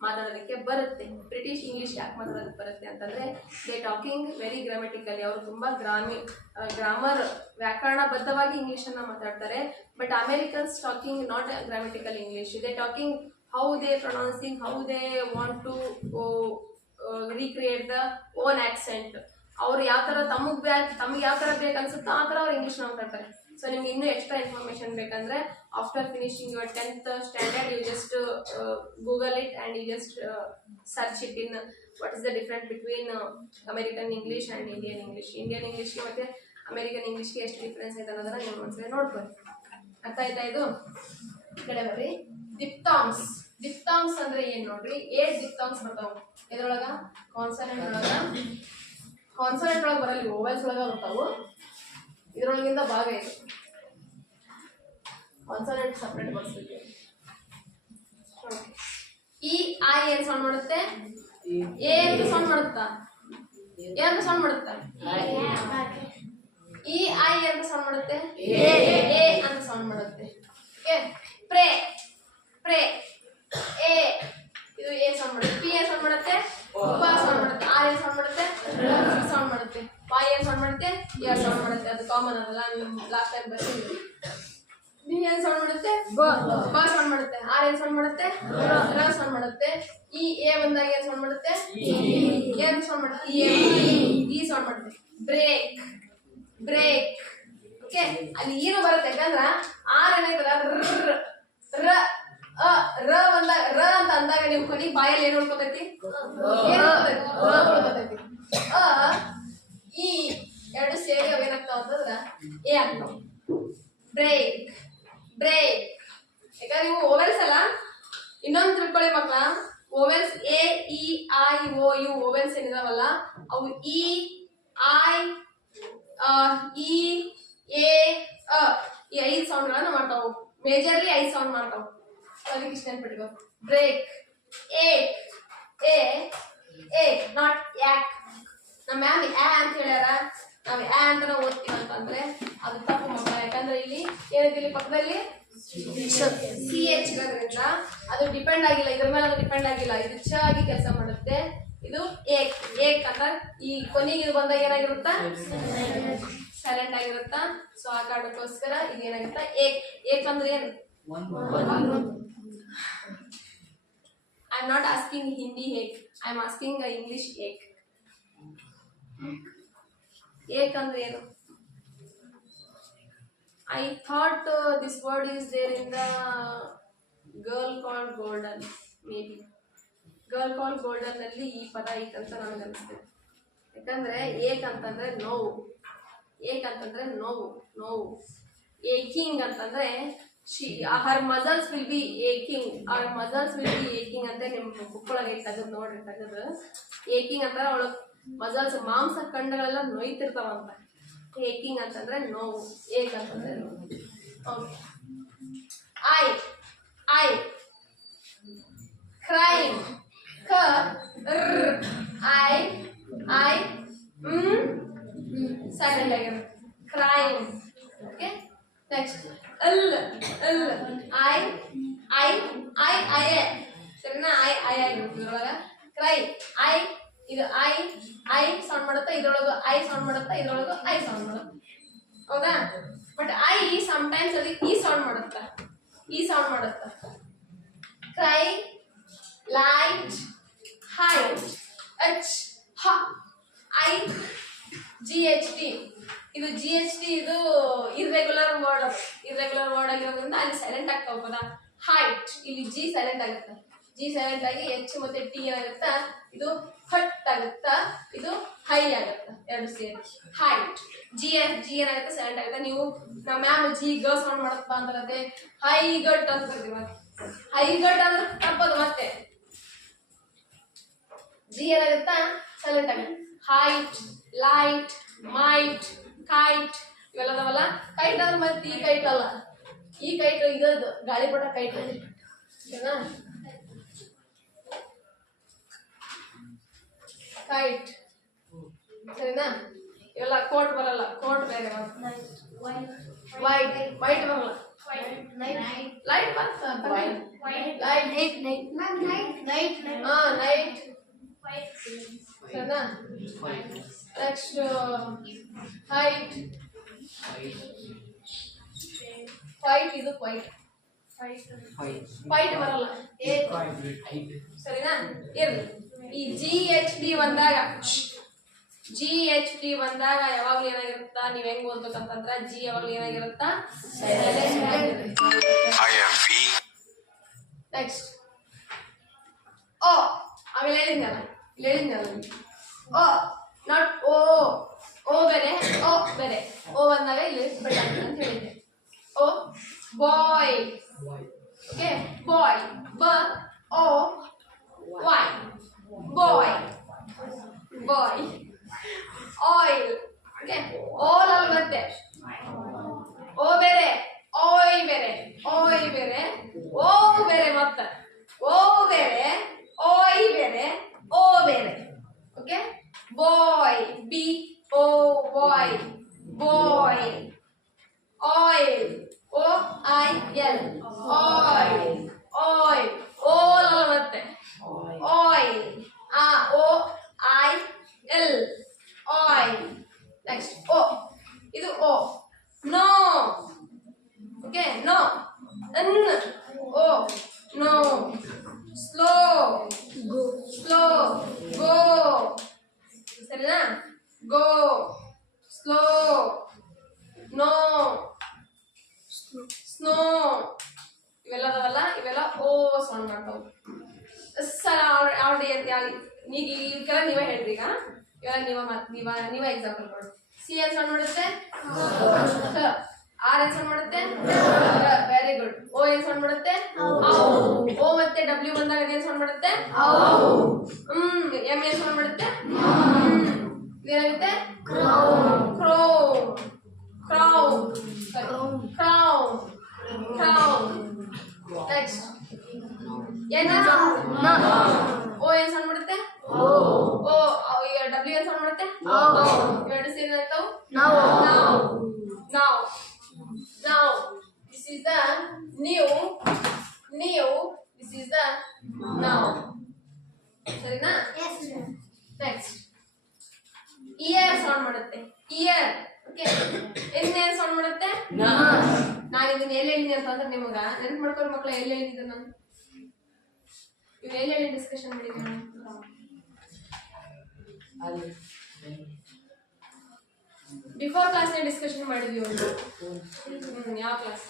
ಮಾತಾಡೋದಕ್ಕೆ ಬರುತ್ತೆ. ಬ್ರಿಟಿಷ್ ಇಂಗ್ಲೀಷ್ ಯಾಕೆ ಮಾತಾಡೋದಕ್ಕೆ ಬರುತ್ತೆ ಅಂತಂದರೆ ದೇ ಟಾಕಿಂಗ್ ವೆರಿ ಗ್ರಾಮೆಟಿಕಲಿ. ಅವರು ತುಂಬ ಗ್ರಾಮರ್ ವ್ಯಾಕರಣಬದ್ಧವಾಗಿ ಇಂಗ್ಲೀಷನ್ನು ಮಾತಾಡ್ತಾರೆ. But Americans talking not grammatical English. They talking how they pronouncing, how they want to recreate the own accent. ಅವ್ರು ಯಾವ ಥರ ತಮ್ಗೆ ಯಾವ ಥರ ಬೇಕು ಅನ್ಸುತ್ತೋ ಆ ಥರ ಅವ್ರು ಇಂಗ್ಲೀಷ್ನ ಮಾತಾಡ್ತಾರೆ. ಸೊ ನಿಮ್ಗೆ ಇನ್ನೂ ಎಕ್ಸ್ಟ್ರಾ ಇನ್ಫಾರ್ಮೇಷನ್ ಬೇಕಂದ್ರೆ after finishing your 10th standard you just Google it and you just search it in what is the different between American English and Indian English. Indian English ಮತ್ತು ಅಮೇರಿಕನ್ ಇಂಗ್ಲೀಷ್ಗೆ ಎಷ್ಟು ಡಿಫ್ರೆನ್ಸ್ ಐತೆ ಅನ್ನೋದನ್ನ ನೀವು ಒಂದ್ಸಲ ನೋಡ್ಕೊಳ್ಳಿ. ಅರ್ಥ ಆಯ್ತಾ ಇದು? ಈ ಕಡೆ ಬರ್ರಿ. ದಿಪ್ತಾಂಗ್ಸ್. ದಿಪ್ತಾಂಗ್ಸ್ ಅಂದ್ರೆ ಏನು ನೋಡ್ರಿ. 8 ದಿಪ್ತಾಂಗ್ಸ್ ಬರ್ತಾವ ಇದ್ರೊಳಗ. ಕಾನ್ಸನೆಂಟ್ ಒಳಗ, ಕಾನ್ಸನೆಂಟ್ ಒಳಗೆ ಬರಲ್ಲ, ಓವೆಲ್ಸ್ ಒಳಗ ಬರ್ತಾವು. ಇದ್ರೊಳಗಿಂದ ಭಾಗ ಇದೆ. ಕಾನ್ಸನೆಂಟ್ ಸಪ್ರೇಟ್ ಬರ್ಸ್ಬೇಕು. ಈ ಐ ಏನ್ ಸೌಂಡ್ ಮಾಡುತ್ತೆ? ಎ ಅಂತ ಸೌಂಡ್ ಮಾಡುತ್ತಾ? ಏನಂತ ಸೌಂಡ್ ಮಾಡುತ್ತಾ? ಈ ಐ ಅಂತ ಸೌಂಡ್ ಮಾಡುತ್ತೆ? ಎ ಅಂತ ಸೌಂಡ್ ಮಾಡುತ್ತೆ. ಪ್ರೇ, ಪ್ರೇ, ಎ ಇದು ಎ ಸೌಂಡ್ ಮಾಡುತ್ತೆ. ಪಿ ಏನ್ ಸೌಂಡ್ ಮಾಡುತ್ತೆ? ಪ ಸೌಂಡ್ ಮಾಡುತ್ತೆ. ಆರ್ ಏನ್ ಸೌಂಡ್ ಮಾಡುತ್ತೆ? ಸೌಂಡ್ ಮಾಡುತ್ತೆ. ವಾಯ್ ಏನ್ ಸೌಂಡ್ ಮಾಡುತ್ತೆ? ಎ ಸೌಂಡ್ ಮಾಡುತ್ತೆ. ಅದು ಕಾಮನ್ ಅದಲ್ಲ, ಲಾಸ್ಟ್ ಟೈಮ್ ಬರ್ತೀನಿ. ಬಿ ಏನ್ ಸೌಂಡ್ ಮಾಡುತ್ತೆ? ಬ ಸೌಂಡ್ ಮಾಡುತ್ತೆ. ಆರ್ ಏನ್ ಸೌಂಡ್ ಮಾಡುತ್ತೆ? ರ ಸೌಂಡ್ ಮಾಡುತ್ತೆ. ಈ ಎ ಬಂದಾಗ ಏನ್ ಸೌಂಡ್ ಮಾಡುತ್ತೆ? ಏನ್ ಸೌಂಡ್ ಮಾಡುತ್ತೆ? ಈ ಸೌಂಡ್ ಮಾಡುತ್ತೆ. Break, break. ಓಕೆ, ಅಲ್ಲಿ ಏನು ಬರುತ್ತೆ ಯಾಕಂದ್ರ ಆರ್ ಏನಾಯ್ತಲ್ಲ ರ ರ ಬಂದಾಗ ರ ಅಂತ ಅಂದಾಗ ನೀವು ಕೊಡಿ ಬಾಯಲ್ಲಿ ಏನ್ ಉಳ್ಕೊತೈತಿ? ಉಳ್ಕೊತೈತಿ. ಈ ಎರಡು ಸೇರಿ ಅವೇನಾಗ್ತಾವ ಅಂತಂದ್ರ ಎ ಆಗ್ತಾವ. Break, break. ಯಾಕಂದ್ರೆ ಇವು ಓವೆಲ್ಸ್ ಅಲ್ಲ. ಇನ್ನೊಂದು ತಿಳ್ಕೊಳ್ಳಿ ಮಕ್ಳ, vowels A E I O ಇವು ಓವೆಲ್ಸ್ ಏನಿದಾವಲ್ಲ ಅವು ಇ ಐ ಇ ಎ ಈ 5 ಸೌಂಡ್ಗಳನ್ನ ಮಾಡ್ತಾವು. ಮೇಜರ್ಲಿ 5 ಸೌಂಡ್ ಮಾಡ್ತಾವು. ಅದಕ್ಕೆ ಇಷ್ಟ ನೆನ್ಪಿಟ್ಕೋ. Break, ache, A ache, not yak. ನಮ್ಮ ಮ್ಯಾಮ್ ಆ ಅಂತ ಹೇಳ್ಯಾರ, ನಾವು ಆ ಅಂತ ನಾವು ಓದ್ತೀವಿ ಅಂತಂದ್ರೆ ಅದು ತಪ್ಪು ಮಕ್ಕಳ. ಯಾಕಂದ್ರೆ ಇಲ್ಲಿ ಏನಿದೆ, ಇಲ್ಲಿ ಪಕ್ಕದಲ್ಲಿ ಸಿ ಎಚ್ ಇರೋದ್ರಿಂದ ಅದು ಡಿಪೆಂಡ್ ಆಗಿಲ್ಲ, ಇದ್ರ ಮೇಲೆ ಅದು ಡಿಪೆಂಡ್ ಆಗಿಲ್ಲ. ಇದು ಚ ಆಗಿ ಕೆಲಸ ಮಾಡುತ್ತೆ. ಇದು ಏಕ್, ಏಕ್ ಅಂತ ಈ ಕೊನೆಗೆ ಇದು ಬಂದಾಗ ಏನಾಗಿರುತ್ತಾ? ಸೈಲೆಂಟ್ ಆಗಿರುತ್ತಾ. ಸೊ ಆ ಕಾರಣಕ್ಕೋಸ್ಕರ ಇದು ಏನಾಗುತ್ತಾ? ಏಕ್. ಏಕ್ ಅಂದ್ರೆ ಏನು? I am not asking Hindi ache, I am asking English ache. Ache ಅಂದ್ರೆ ಏನು? I thought this word is there in the girl called Golden, maybe. Girl called Golden ನಲ್ಲಿ ಈ ಪದ ಐತಂತ ನನಗೆ ಅನಿಸ್ತದೆ. ಯಾಕಂದ್ರೆ ಏಕ್ ಅಂತಂದ್ರೆ ನೋವು, ಏಕ್ ಅಂತಂದ್ರೆ ನೋವು, ನೋವು. ಏಕಿಂಗ್ ಅಂತಂದ್ರೆ her muscles will be aching, our muscles will be aching ಅಂತ ನಿಮ್ಮ ಬುಕ್ ಒಳಗೆ ತೆಗೆದು ನೋಡ್ರಿ. ತೆಗೆದು ಏಕಿಂಗ್ ಅಂತಂದ್ರೆ ಅವಳ ಮಸಲ್ಸ್ ಮಾಂಸ ಖಂಡಗಳೆಲ್ಲ ನೋಯ್ತಿರ್ತಾವಂತ. ಏಕಿಂಗ್ ಅಂತಂದ್ರೆ ನೋವು, ಏಕ್ ಅಂತಂದ್ರೆ ನೋವು. ಓಕೆ. ಐ, ಐ ಕ್ರೈಮ್, ಕ ಐ ಐ ಸೈಲೆಂಟ್ ಆಗಿರುತ್ತೆ. ಕ್ರೈಮ್. ಓಕೆ, ನೆಕ್ಸ್ಟ್ ಅಲ್, ಅಲ್ ಐ ಐ ಐ ಐ ಸರಿನಾ? ಐ ಐ ಆಗಿರುತ್ತೆ ಇದ್ರೊಳಗ. ಕ್ರೈ, ಐ ಇದು ಐ ಸೌಂಡ್ ಮಾಡುತ್ತಾ, ಇದ್ರೊಳಗ ಐ ಸೌಂಡ್ ಮಾಡುತ್ತಾ, ಇದ್ರೊಳಗ ಐ ಸೌಂಡ್ ಮಾಡುತ್ತಾ. ಹೌದಾ? ಬಟ್ ಐ ಸಮ್ಟೈಮ್ಸ್ ಅದಕ್ಕೆ ಈ ಸೌಂಡ್ ಮಾಡುತ್ತಾ, ಈ ಸೌಂಡ್ ಮಾಡುತ್ತಾ. ಕ್ರೈ, ಲೈಟ್, ಹೈಟ್, ಎಚ್ ಹ, ಐ ಜಿ ಎಚ್ ಟಿ. ಇದು ಜಿ ಎಚ್ ಟಿ ಇದು ಇರ್ರೆಗ್ಯುಲರ್ ವರ್ಡ್, ಇರ್ರೆಗ್ಯುಲರ್ ವರ್ಡ್ ಆಗಿರೋದ್ರಿಂದ ಅಲ್ಲಿ ಸೈಲೆಂಟ್ ಆಗ್ತಾ ಹೋಗೋದಾ. ಹೈಟ್, ಇಲ್ಲಿ ಜಿ ಸೈಲೆಂಟ್ ಆಗುತ್ತೆ. ಜಿ ಸೈಲೆಂಟ್ ಆಗಿ ಎಚ್ ಮತ್ತೆ ಟಿ ಏನಾಗುತ್ತಾ, ಇದು ಹಟ್ ಆಗುತ್ತಾ, ಇದು ಹೈ ಆಗುತ್ತಾ, ಎರಡು ಸೇರಿ ಹೈಟ್. ಜಿ ಏನಾಗುತ್ತೆ? ಸೈಲೆಂಟ್ ಆಗುತ್ತೆ. ನೀವು ನಮ್ಮ ಮ್ಯಾಮ್ ಜಿ ಗ ಸೌಂಡ್ ಮಾಡಪ್ಪ ಅಂತರತ್ತೆ ಹೈ ಗಟ್ ಅಂತ ಬರ್ತೀವಿ. ಹೈ ಗಟ್ ಅಂದ್ರೆ ತಪ್ಪದು. ಮತ್ತೆ ಜಿ ಏನಾಗುತ್ತಾ? ಸೈಲೆಂಟ್ ಆಗುತ್ತೆ. ಹೈಟ್, ಲೈಟ್, ಮೈಟ್, ಕೈಟ್ ಇವೆಲ್ಲ ಅದಾವಲ್ಲ. ಕೈಟ್ ಅಂದ್ರೆ ಮತ್ತೆ ಈ ಕೈಟ್ ಅಲ್ಲ, ಈ ಕೈಟ್ ಇದದ್ದು ಗಾಳಿಪಟ ಕೈಟ್ ಓಕೆನಾ. ಕೈಟ್ ಸರಿನಾ. ಇವೆಲ್ಲ ಕೋಟ್ ಬರಲ್ಲ, ಕೋಟ್ ಬೇರೆ. ವೈಟ್ ವೈಟ್ ಬರಲ್ಲ, ಲೈಟ್ ಬರ್ತದೆ. ಲೈಟ್ ನೈಟ್ ಸರಿನಾ. ನೆಕ್ಸ್ಟ್ ಹೈಟ್, ವೈಟ್ ಇದು ವೈಟ್, ವೈಟ್ ಬರಲ್ಲ ಸರಿನಾ. ಇರ್ಲಿ. ಈ GHD ಬಂದಾಗ, GHD ಬಂದಾಗ ಯಾವಾಗ್ಲೂ ಏನಾಗಿರುತ್ತಾ, ನೀವ್ ಹೆಂಗ್ ಓದ್ಬೇಕಂತಂದ್ರ ಜಿ ಯಾವಾಗ್ಲೂ ಏನಾಗಿರುತ್ತಾ, ನೆಕ್ಸ್ಟ್ ಓ ಆಮೇಲೆ ಹೇಳಿದ್ನಲ್ಲ ಓ ನಾಟ್ ಓ, ಓ ಬೇರೆ ಓ ಬೇರೆ. ಓ ಬಂದಾಗ ಇಲ್ಲಿ ಬೆಳ ಅಂತ ಹೇಳಿದ್ದೆ. ಓ ಬಾಯ್, ಓಕೆ ಬಾಯ್, ಬ ಓ ವಾಯ್, ಬಾಯ್ ಬಾಯ್. ಆಯಿಲ್, ಓಕೆ ಆಲ್ ಅಲ್ಲಿ ಬರುತ್ತೆ. ಓ ಬೇರೆ ಓಯ್ ಬೇರೆ, ಓಯ್ ಬೇರೆ ಓ ಬೇರೆ, ಮತ್ತೆ ಓ ಬೇರೆ ಓಯ್ ಬೇರೆ ಓ ಬೇರೆ. Okay boy, B O boy, boy. Oil, O I L, oil, oil ಓಲ್ ಅಲ್ಲಿ ಬರುತ್ತೆ. ಆಯಿಲ್, ಆ O I L, oil. Next O, ಇದು O no, okay no. N O no. Slow, slow go ಸರಿನಾ. ಗೋ, ಸ್ಲೋ, ನೋ, ಸ್ನೋ ಇವೆಲ್ಲ ಅದಾವಲ್ಲ, ಇವೆಲ್ಲ ಓ ಸೌಂಡ್ ಮಾಡ್ತಾವ. ಸರ್ ಈಗ ಇದಕ್ಕೆಲ್ಲ ನೀವೇ ಹೇಳ್ರಿ. ಈಗ ಇವೆಲ್ಲ ನೀವೇ ಎಕ್ಸಾಂಪಲ್ ಕೊಡಿ. ಸಿ ಏನ್ ಸೌಂಡ್ ಮಾಡುತ್ತೆ, ಆರ್ ಏನ್ ಸೌಂಡ್ ಮಾಡುತ್ತೆ, ವೆರಿ ಗುಡ್. ಓ ಏನ್ ಸೌಂಡ್ ಮಾಡುತ್ತೆ, ಓ ಮತ್ತೆ ಡಬ್ಲ್ಯೂ ಬಂದಾಗ ಅದೇನ್ ಸೌಂಡ್ ಮಾಡುತ್ತೆ, ಎಂ ಏನ್ ಸೌಂಡ್ ಮಾಡುತ್ತೆ, ಇದೇನಾಗುತ್ತೆ ಕ್ರೋ, ಕ್ರೌ, ಕ್ರೌ, ಕ್ರೌ. ನೆಕ್ಸ್ಟ್ ಏನ್ ಓ ಏನ್ ಸೌಂಡ್ ಮಾಡುತ್ತೆ, ಓ ಡಬ್ಲ್ಯೂ ಏನ್ ಸೌಂಡ್ ಮಾಡುತ್ತೆ, ಎರಡು ಸೇರಿ ಏನಾಗ್ತಾವು, ನಾವು. Now this is the new, this is the now ಸರಿನಾ. ನೆಕ್ಸ್ಟ್ ಇಯರ್ ಸೌಂಡ್ ಮಾಡುತ್ತೆ, ಇಯರ್ ಓಕೆ. ಏನ್ ಸೌಂಡ್ ಮಾಡುತ್ತೆ, ನಾನು ಇದನ್ನ ಎಲ್ಲಿ ಹೇಳಿನಿ ಅಂತಂದ್ರೆ ನಿಮಗ ನೆನ್ಪು ಮಾಡ್ಕೊಳ್ಳಿ ಮಕ್ಕಳ. ಎಲ್ಲಿ ಹೇಳಿದ್ದೆ ನಾನು, ಇವ್ ಎಲ್ಲಿ ಹೇಳಿ ಡಿಸ್ಕಷನ್ ಮಾಡಿದ್ದೆ ಬಿಫೋರ್ ಕ್ಲಾಸ್ ಡಿಸ್ಕಷನ್ ಮಾಡಿದ್ವಿ ಒಂದು. ಯಾವ ಕ್ಲಾಸ್,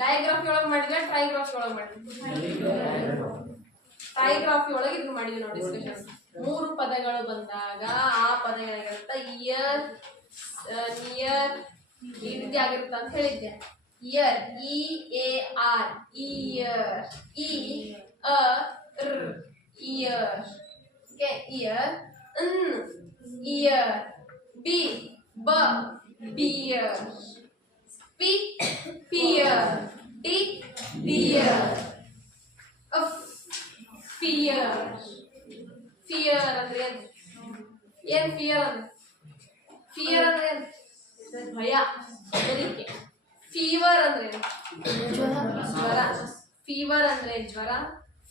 ಡಯಾಗ್ರಾಫಿ ಒಳಗೆ ಮಾಡಿದ್ವಿ, ಟ್ರೈಗ್ರಾಫಿ ಒಳಗೆ ಮಾಡಿದ್ವಿ. ಟ್ರೈಗ್ರಾಫಿ ಒಳಗೆ ಇದನ್ನ ಮಾಡಿದ್ವಿ ನಾವು ಡಿಸ್ಕಷನ್. 3 ಪದಗಳು ಬಂದಾಗ ಆ ಪದ ಏನಾಗಿರುತ್ತೆ, ಇಯರ್, ನಿಯರ್ ಈ ರೀತಿ ಆಗಿರುತ್ತೆ ಅಂತ ಹೇಳಿದ್ದೆ. Ear, E A R, ear, E A R, ear okay. Ear, ear, b b beer, p pear, d deer, f fear. fear ಅಂದ್ರೆ ಏನು, fear ಅಂದ್ರೆ ಭಯ, ಹೆದರಿಕೆ. ಫೀವರ್ ಅಂದ್ರೆ ಜ್ವರ, ಫೀವರ್ ಅಂದ್ರೆ ಜ್ವರ,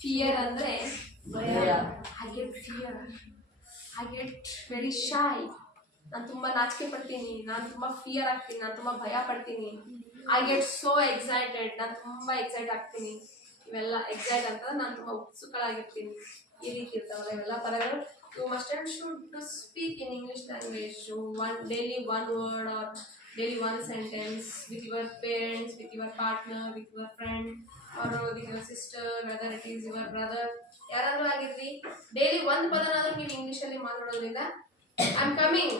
ಫಿಯರ್ ಅಂದ್ರೆ ಭಯ. ಹಾಗೆ fear, I get very shy. ನಾನು ತುಂಬಾ ನಾಚಿಕೆ ಪಡ್ತೀನಿ, ನಾನು ತುಂಬಾ ಫಿಯರ್ ಆಗ್ತೀನಿ, ನಾನು ತುಂಬಾ ಭಯ ಪಡ್ತೀನಿ. ಐ ಗೆಟ್ ಸೋ ಎಕ್ಸೈಟೆಡ್, ನಾನು ತುಂಬಾ ಎಕ್ಸೈಟ್ ಆಗ್ತೀನಿ. ಇವೆಲ್ಲ ಎಕ್ಸೈಟ್ ಅಂತ ನಾನು ತುಂಬಾ ಉತ್ಸುಕಳಾಗಿರ್ತೀನಿ. ಈ ರೀತಿ ಇರ್ತಾವಲ್ಲ ಇವೆಲ್ಲ ಪದಗಳು. You must and should to speak in English language daily one word or daily one sentence with your parents, with your partner, with your friend or with your sister, whether it is your brother, ಯಾರಾದ್ರೂ ಆಗಿರ್ಲಿ. ಡೈಲಿ ಒಂದು ಪದನಾದ್ರೂ ನೀವು ಇಂಗ್ಲಿಷಲ್ಲಿ ಮಾತಾಡೋದ್ರಿಂದ I am coming,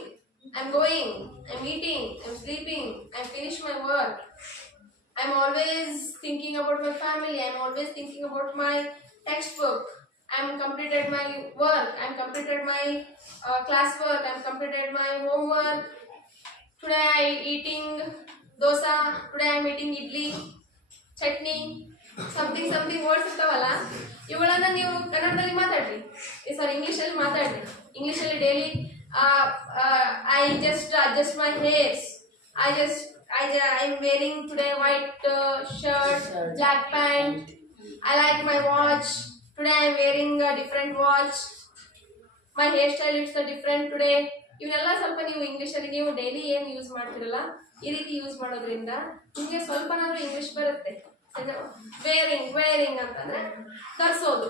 I am going, I am eating, I am sleeping, I am finish my work, I am always thinking about my family, I am always thinking about my text book, I'm completed my work, I'm completed my class work, I'm completed my homework. Today I eating dosa, today I'm eating idli, chutney, something words ಇರ್ತಾವಲ್ಲ, ಇವುಗಳನ್ನ ನೀವು ಕನ್ನಡದಲ್ಲಿ ಮಾತಾಡ್ರಿ, ಸಾರಿ ಇಂಗ್ಲೀಷಲ್ಲಿ ಮಾತಾಡ್ರಿ. ಇಂಗ್ಲೀಷಲ್ಲಿ daily I just adjust my hairs, I'm wearing today white shirt, black pant, I like my watch, today I'm wearing a different watch, my hairstyle is different today. ಇವನ್ನೆಲ್ಲ ಸ್ವಲ್ಪ ನೀವು ಇಂಗ್ಲೀಷಲ್ಲಿ ನೀವು ಡೈಲಿ ಏನು ಯೂಸ್ ಮಾಡ್ತಿರಲ್ಲ ಈ ರೀತಿ ಯೂಸ್ ಮಾಡೋದ್ರಿಂದ ನಿಮಗೆ ಸ್ವಲ್ಪನಾದ್ರೂ ಇಂಗ್ಲೀಷ್ ಬರುತ್ತೆ. ವೇರಿಂಗ್ ಅಂತಂದ್ರೆ ಧರಿಸೋದು,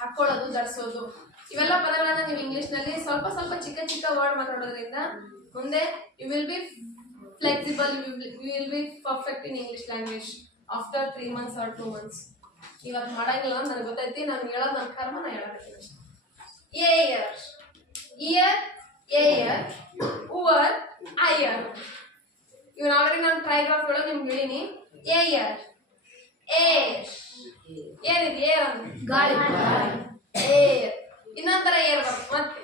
ಹಾಕೊಳ್ಳೋದು, ಧರಿಸೋದು, ಇವೆಲ್ಲ ಪದಗಳನ್ನ ನೀವು ಇಂಗ್ಲೀಷ್ನಲ್ಲಿ ಸ್ವಲ್ಪ ಚಿಕ್ಕ ವರ್ಡ್ ಮಾತಾಡೋದ್ರಿಂದ ಮುಂದೆ you will be flexible, you will be perfect in English language after 3 months or 2 months. ಇವತ್ತು ಮಾಡಂಗಿಲ್ಲ ಅಂತ ನನಗೆ ಗೊತ್ತೈತಿ, ನಾನು ಹೇಳೋದು ನನ್ನ ಕರ್ಮ, ನಾ ಹೇಳಕತ್ತೀನಿ ಅಷ್ಟೇ. ಏಯರ್, ಉವರ್, ಅಯ್ಯರ್. ಇವನ್ ಆಲ್ರೆಡಿ ನಾನು ಟ್ರೈಗ್ರಾಫ್ ಒಳಗೆ ನಿಮ್ಗೆ ಹೇಳಿನಿ. ಏಯರ್, ಏನಿದೆ ಏರ್ ಅಂದ್ರೆ ಗಾಳಿ. ಏರ್ ಇನ್ನೊಂಥರ ಏರ್ ಬರುತ್ತೆ ಮತ್ತೆ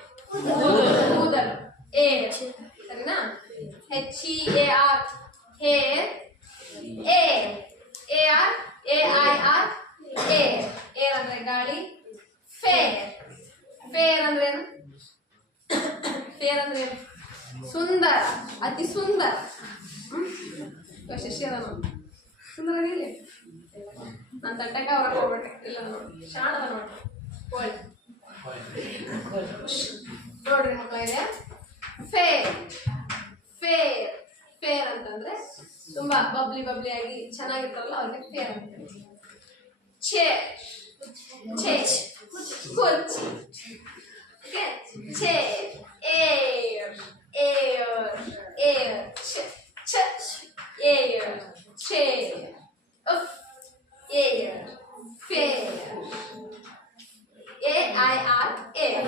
ಕೂದಲು, ಏರ್, ಸರಿನಾ? HEAR, hair. AIR, air. Air ಅಂದ್ರೆ ಗಾಳಿ. ಫೇರ್ ಅಂದ್ರೆ ಏನು? ಫೇರ್ ಅಂದ್ರೆ ಏನು? ಸುಂದರ, ಅತಿ ಸುಂದರ. ಶಶಿ ಅದ ನೋಡಿ, ಸುಂದರ ಇಲ್ಲ ನಾನು ತಟ್ಟಕ ಹೊರಗೆ ಹೋಗ್ಬಿಟ್ಟೆ, ಇಲ್ಲ ನೋಡಿ ಶಾಣ ಅದ ನೋಡಿ, ನೋಡ್ರಿ ಮಕ್ಕಳ ಇದೆ. ಫೇರ್ ಅಂತಂದ್ರೆ ತುಂಬಾ ಬಬ್ಲಿ ಆಗಿ ಚೆನ್ನಾಗಿರ್ತಾರಲ್ಲ ಅವ್ರಿಗೆ ಫೇರ್ ಅಂತ. ಕುರ್ಚಿ, chair, air, chair, air, fair, AIR, air.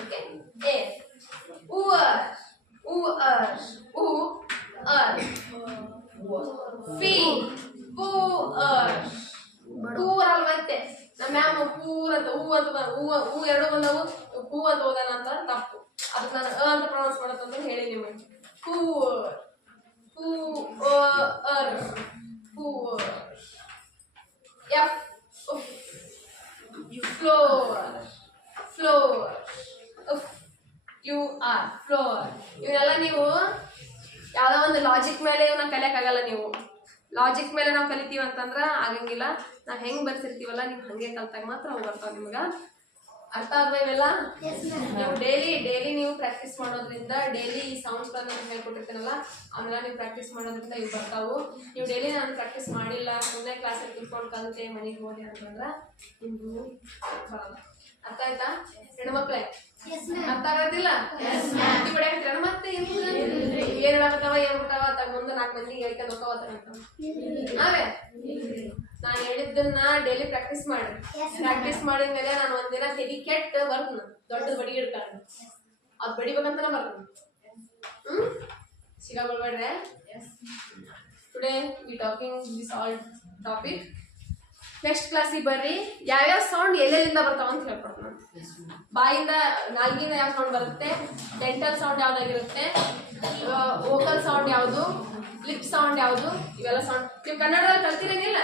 Okay, air. Uar, feet, poor ಮತ್ತೆ ನಮ್ಮ ಮ್ಯಾಮ್ ಪೂರ್ ಅಂತ ಹೂ ಎರಡು ಬಂದವು, ಹೂ ಅಂತ ಓದೋಣ ಅಂತ ತಪ್ಪು, ಅದಕ್ಕೆ ನಾನು ಅಂತ ಪ್ರೊನೌನ್ಸ್ ಮಾಡತ್ತಂತ ಹೇಳಿ ನಿಮಗೆ. Poor, floor, floor. ಇವನ್ನೆಲ್ಲ ನೀವು ಯಾವ್ದೋ ಒಂದು ಲಾಜಿಕ್ ಮೇಲೆ ಇವನ್ನ ಕಲಿಯಕ್ಕಾಗಲ್ಲ. ನೀವು ಲಾಜಿಕ್ ಮೇಲೆ ನಾವು ಕಲಿತೀವಿ ಅಂತಂದ್ರೆ ಆಗಂಗಿಲ್ಲ. ನಾವು ಹೆಂಗ್ ಬರ್ಸಿರ್ತೀವಲ್ಲ ನೀವು ಹಂಗೆ ಕಲ್ತಾಗ ಮಾತ್ರ ಅವು ಬರ್ತಾವ. ನಿಮ್ಗೆ ಅರ್ಥ ಆದ್ವಾ ಇವೆಲ್ಲ? ನೀವು ಡೈಲಿ ನೀವು ಪ್ರಾಕ್ಟೀಸ್ ಮಾಡೋದ್ರಿಂದ, ಡೈಲಿ ಈ ಸೌಂಡ್ಸ್ ಹೇಳ್ಕೊಟ್ಟಿರ್ತೀನಲ್ಲ ಅವನ್ನೆಲ್ಲ ನೀವು ಪ್ರಾಕ್ಟೀಸ್ ಮಾಡೋದ್ರಿಂದ ಇವು ಬರ್ತಾವು. ನೀವು ಡೈಲಿ ನಾನು ಪ್ರಾಕ್ಟೀಸ್ ಮಾಡಿಲ್ಲ, ಮೊನ್ನೆ ಕ್ಲಾಸಲ್ಲಿ ಕುತ್ಕೊಂಡು ಕಲಿತೆ ಮನೆಗೆ ಹೋದೆ ಅಂತಂದ್ರೆ ನಿಮ್ದು ಬರಲ್ಲ. ಅರ್ಥ ಆಯ್ತಾ ಹೆಣ್ಮಕ್ಳೇ? ಅರ್ಥ ಆಗೋದಿಲ್ಲ? ಮತ್ತೆ ಏನ್ ಹೇಳಕತ್ತಾವ ಏನ್ ಬಿಟ್ಟಾವ ತಗ ಮುಂದೆ 4 ಮಂದಿಗೆ ಹೇಳ್ಕೊಂಡು ಹೋಗ್ತಾವಂತ. ನಾವೇ ನಾನು ಹೇಳಿದ್ದನ್ನ ಡೈಲಿ ಪ್ರಾಕ್ಟೀಸ್ ಮಾಡಿ, ಪ್ರಾಕ್ಟೀಸ್ ಮಾಡಿದ್ಮೇಲೆ ನಾನು ಒಂದಿನ ತೆಗಿ ಕೆಟ್ಟ ಬರ್ತೀನಿ, ದೊಡ್ಡ ಬಡಿ ಹಿಡ್ಕೊಂಡು ಅದ್ ಬಡಿಬೇಕಂತಾನೆ ಬರ್ತೀನಿ. ಸಿಗಾಕೊಳ್ಬೇಡ್ರೆ. Today we talking this all topic. Next ಕ್ಲಾಸಿಗೆ ಬರ್ರಿ. ಯಾವ್ಯಾವ ಸೌಂಡ್ ಎಲ್ಲೆಲ್ಲಿಂದ ಬರ್ತಾವ ಅಂತ ಹೇಳ್ಕೊಡ್ತೀನಿ. ಬಾಯಿಂದ ನಾಲ್ಗಿಂದ ಯಾವ ಸೌಂಡ್ ಬರುತ್ತೆ, ಡೆಂಟಲ್ ಸೌಂಡ್ ಯಾವ್ದಾಗಿರುತ್ತೆ, ವೋಕಲ್ ಸೌಂಡ್ ಯಾವುದು, ಲಿಪ್ ಸೌಂಡ್ ಯಾವುದು, ಇವೆಲ್ಲ ಸೌಂಡ್ ನೀವು ಕನ್ನಡದಲ್ಲಿ ಕಲ್ತಿರಂಗಿಲ್ಲ.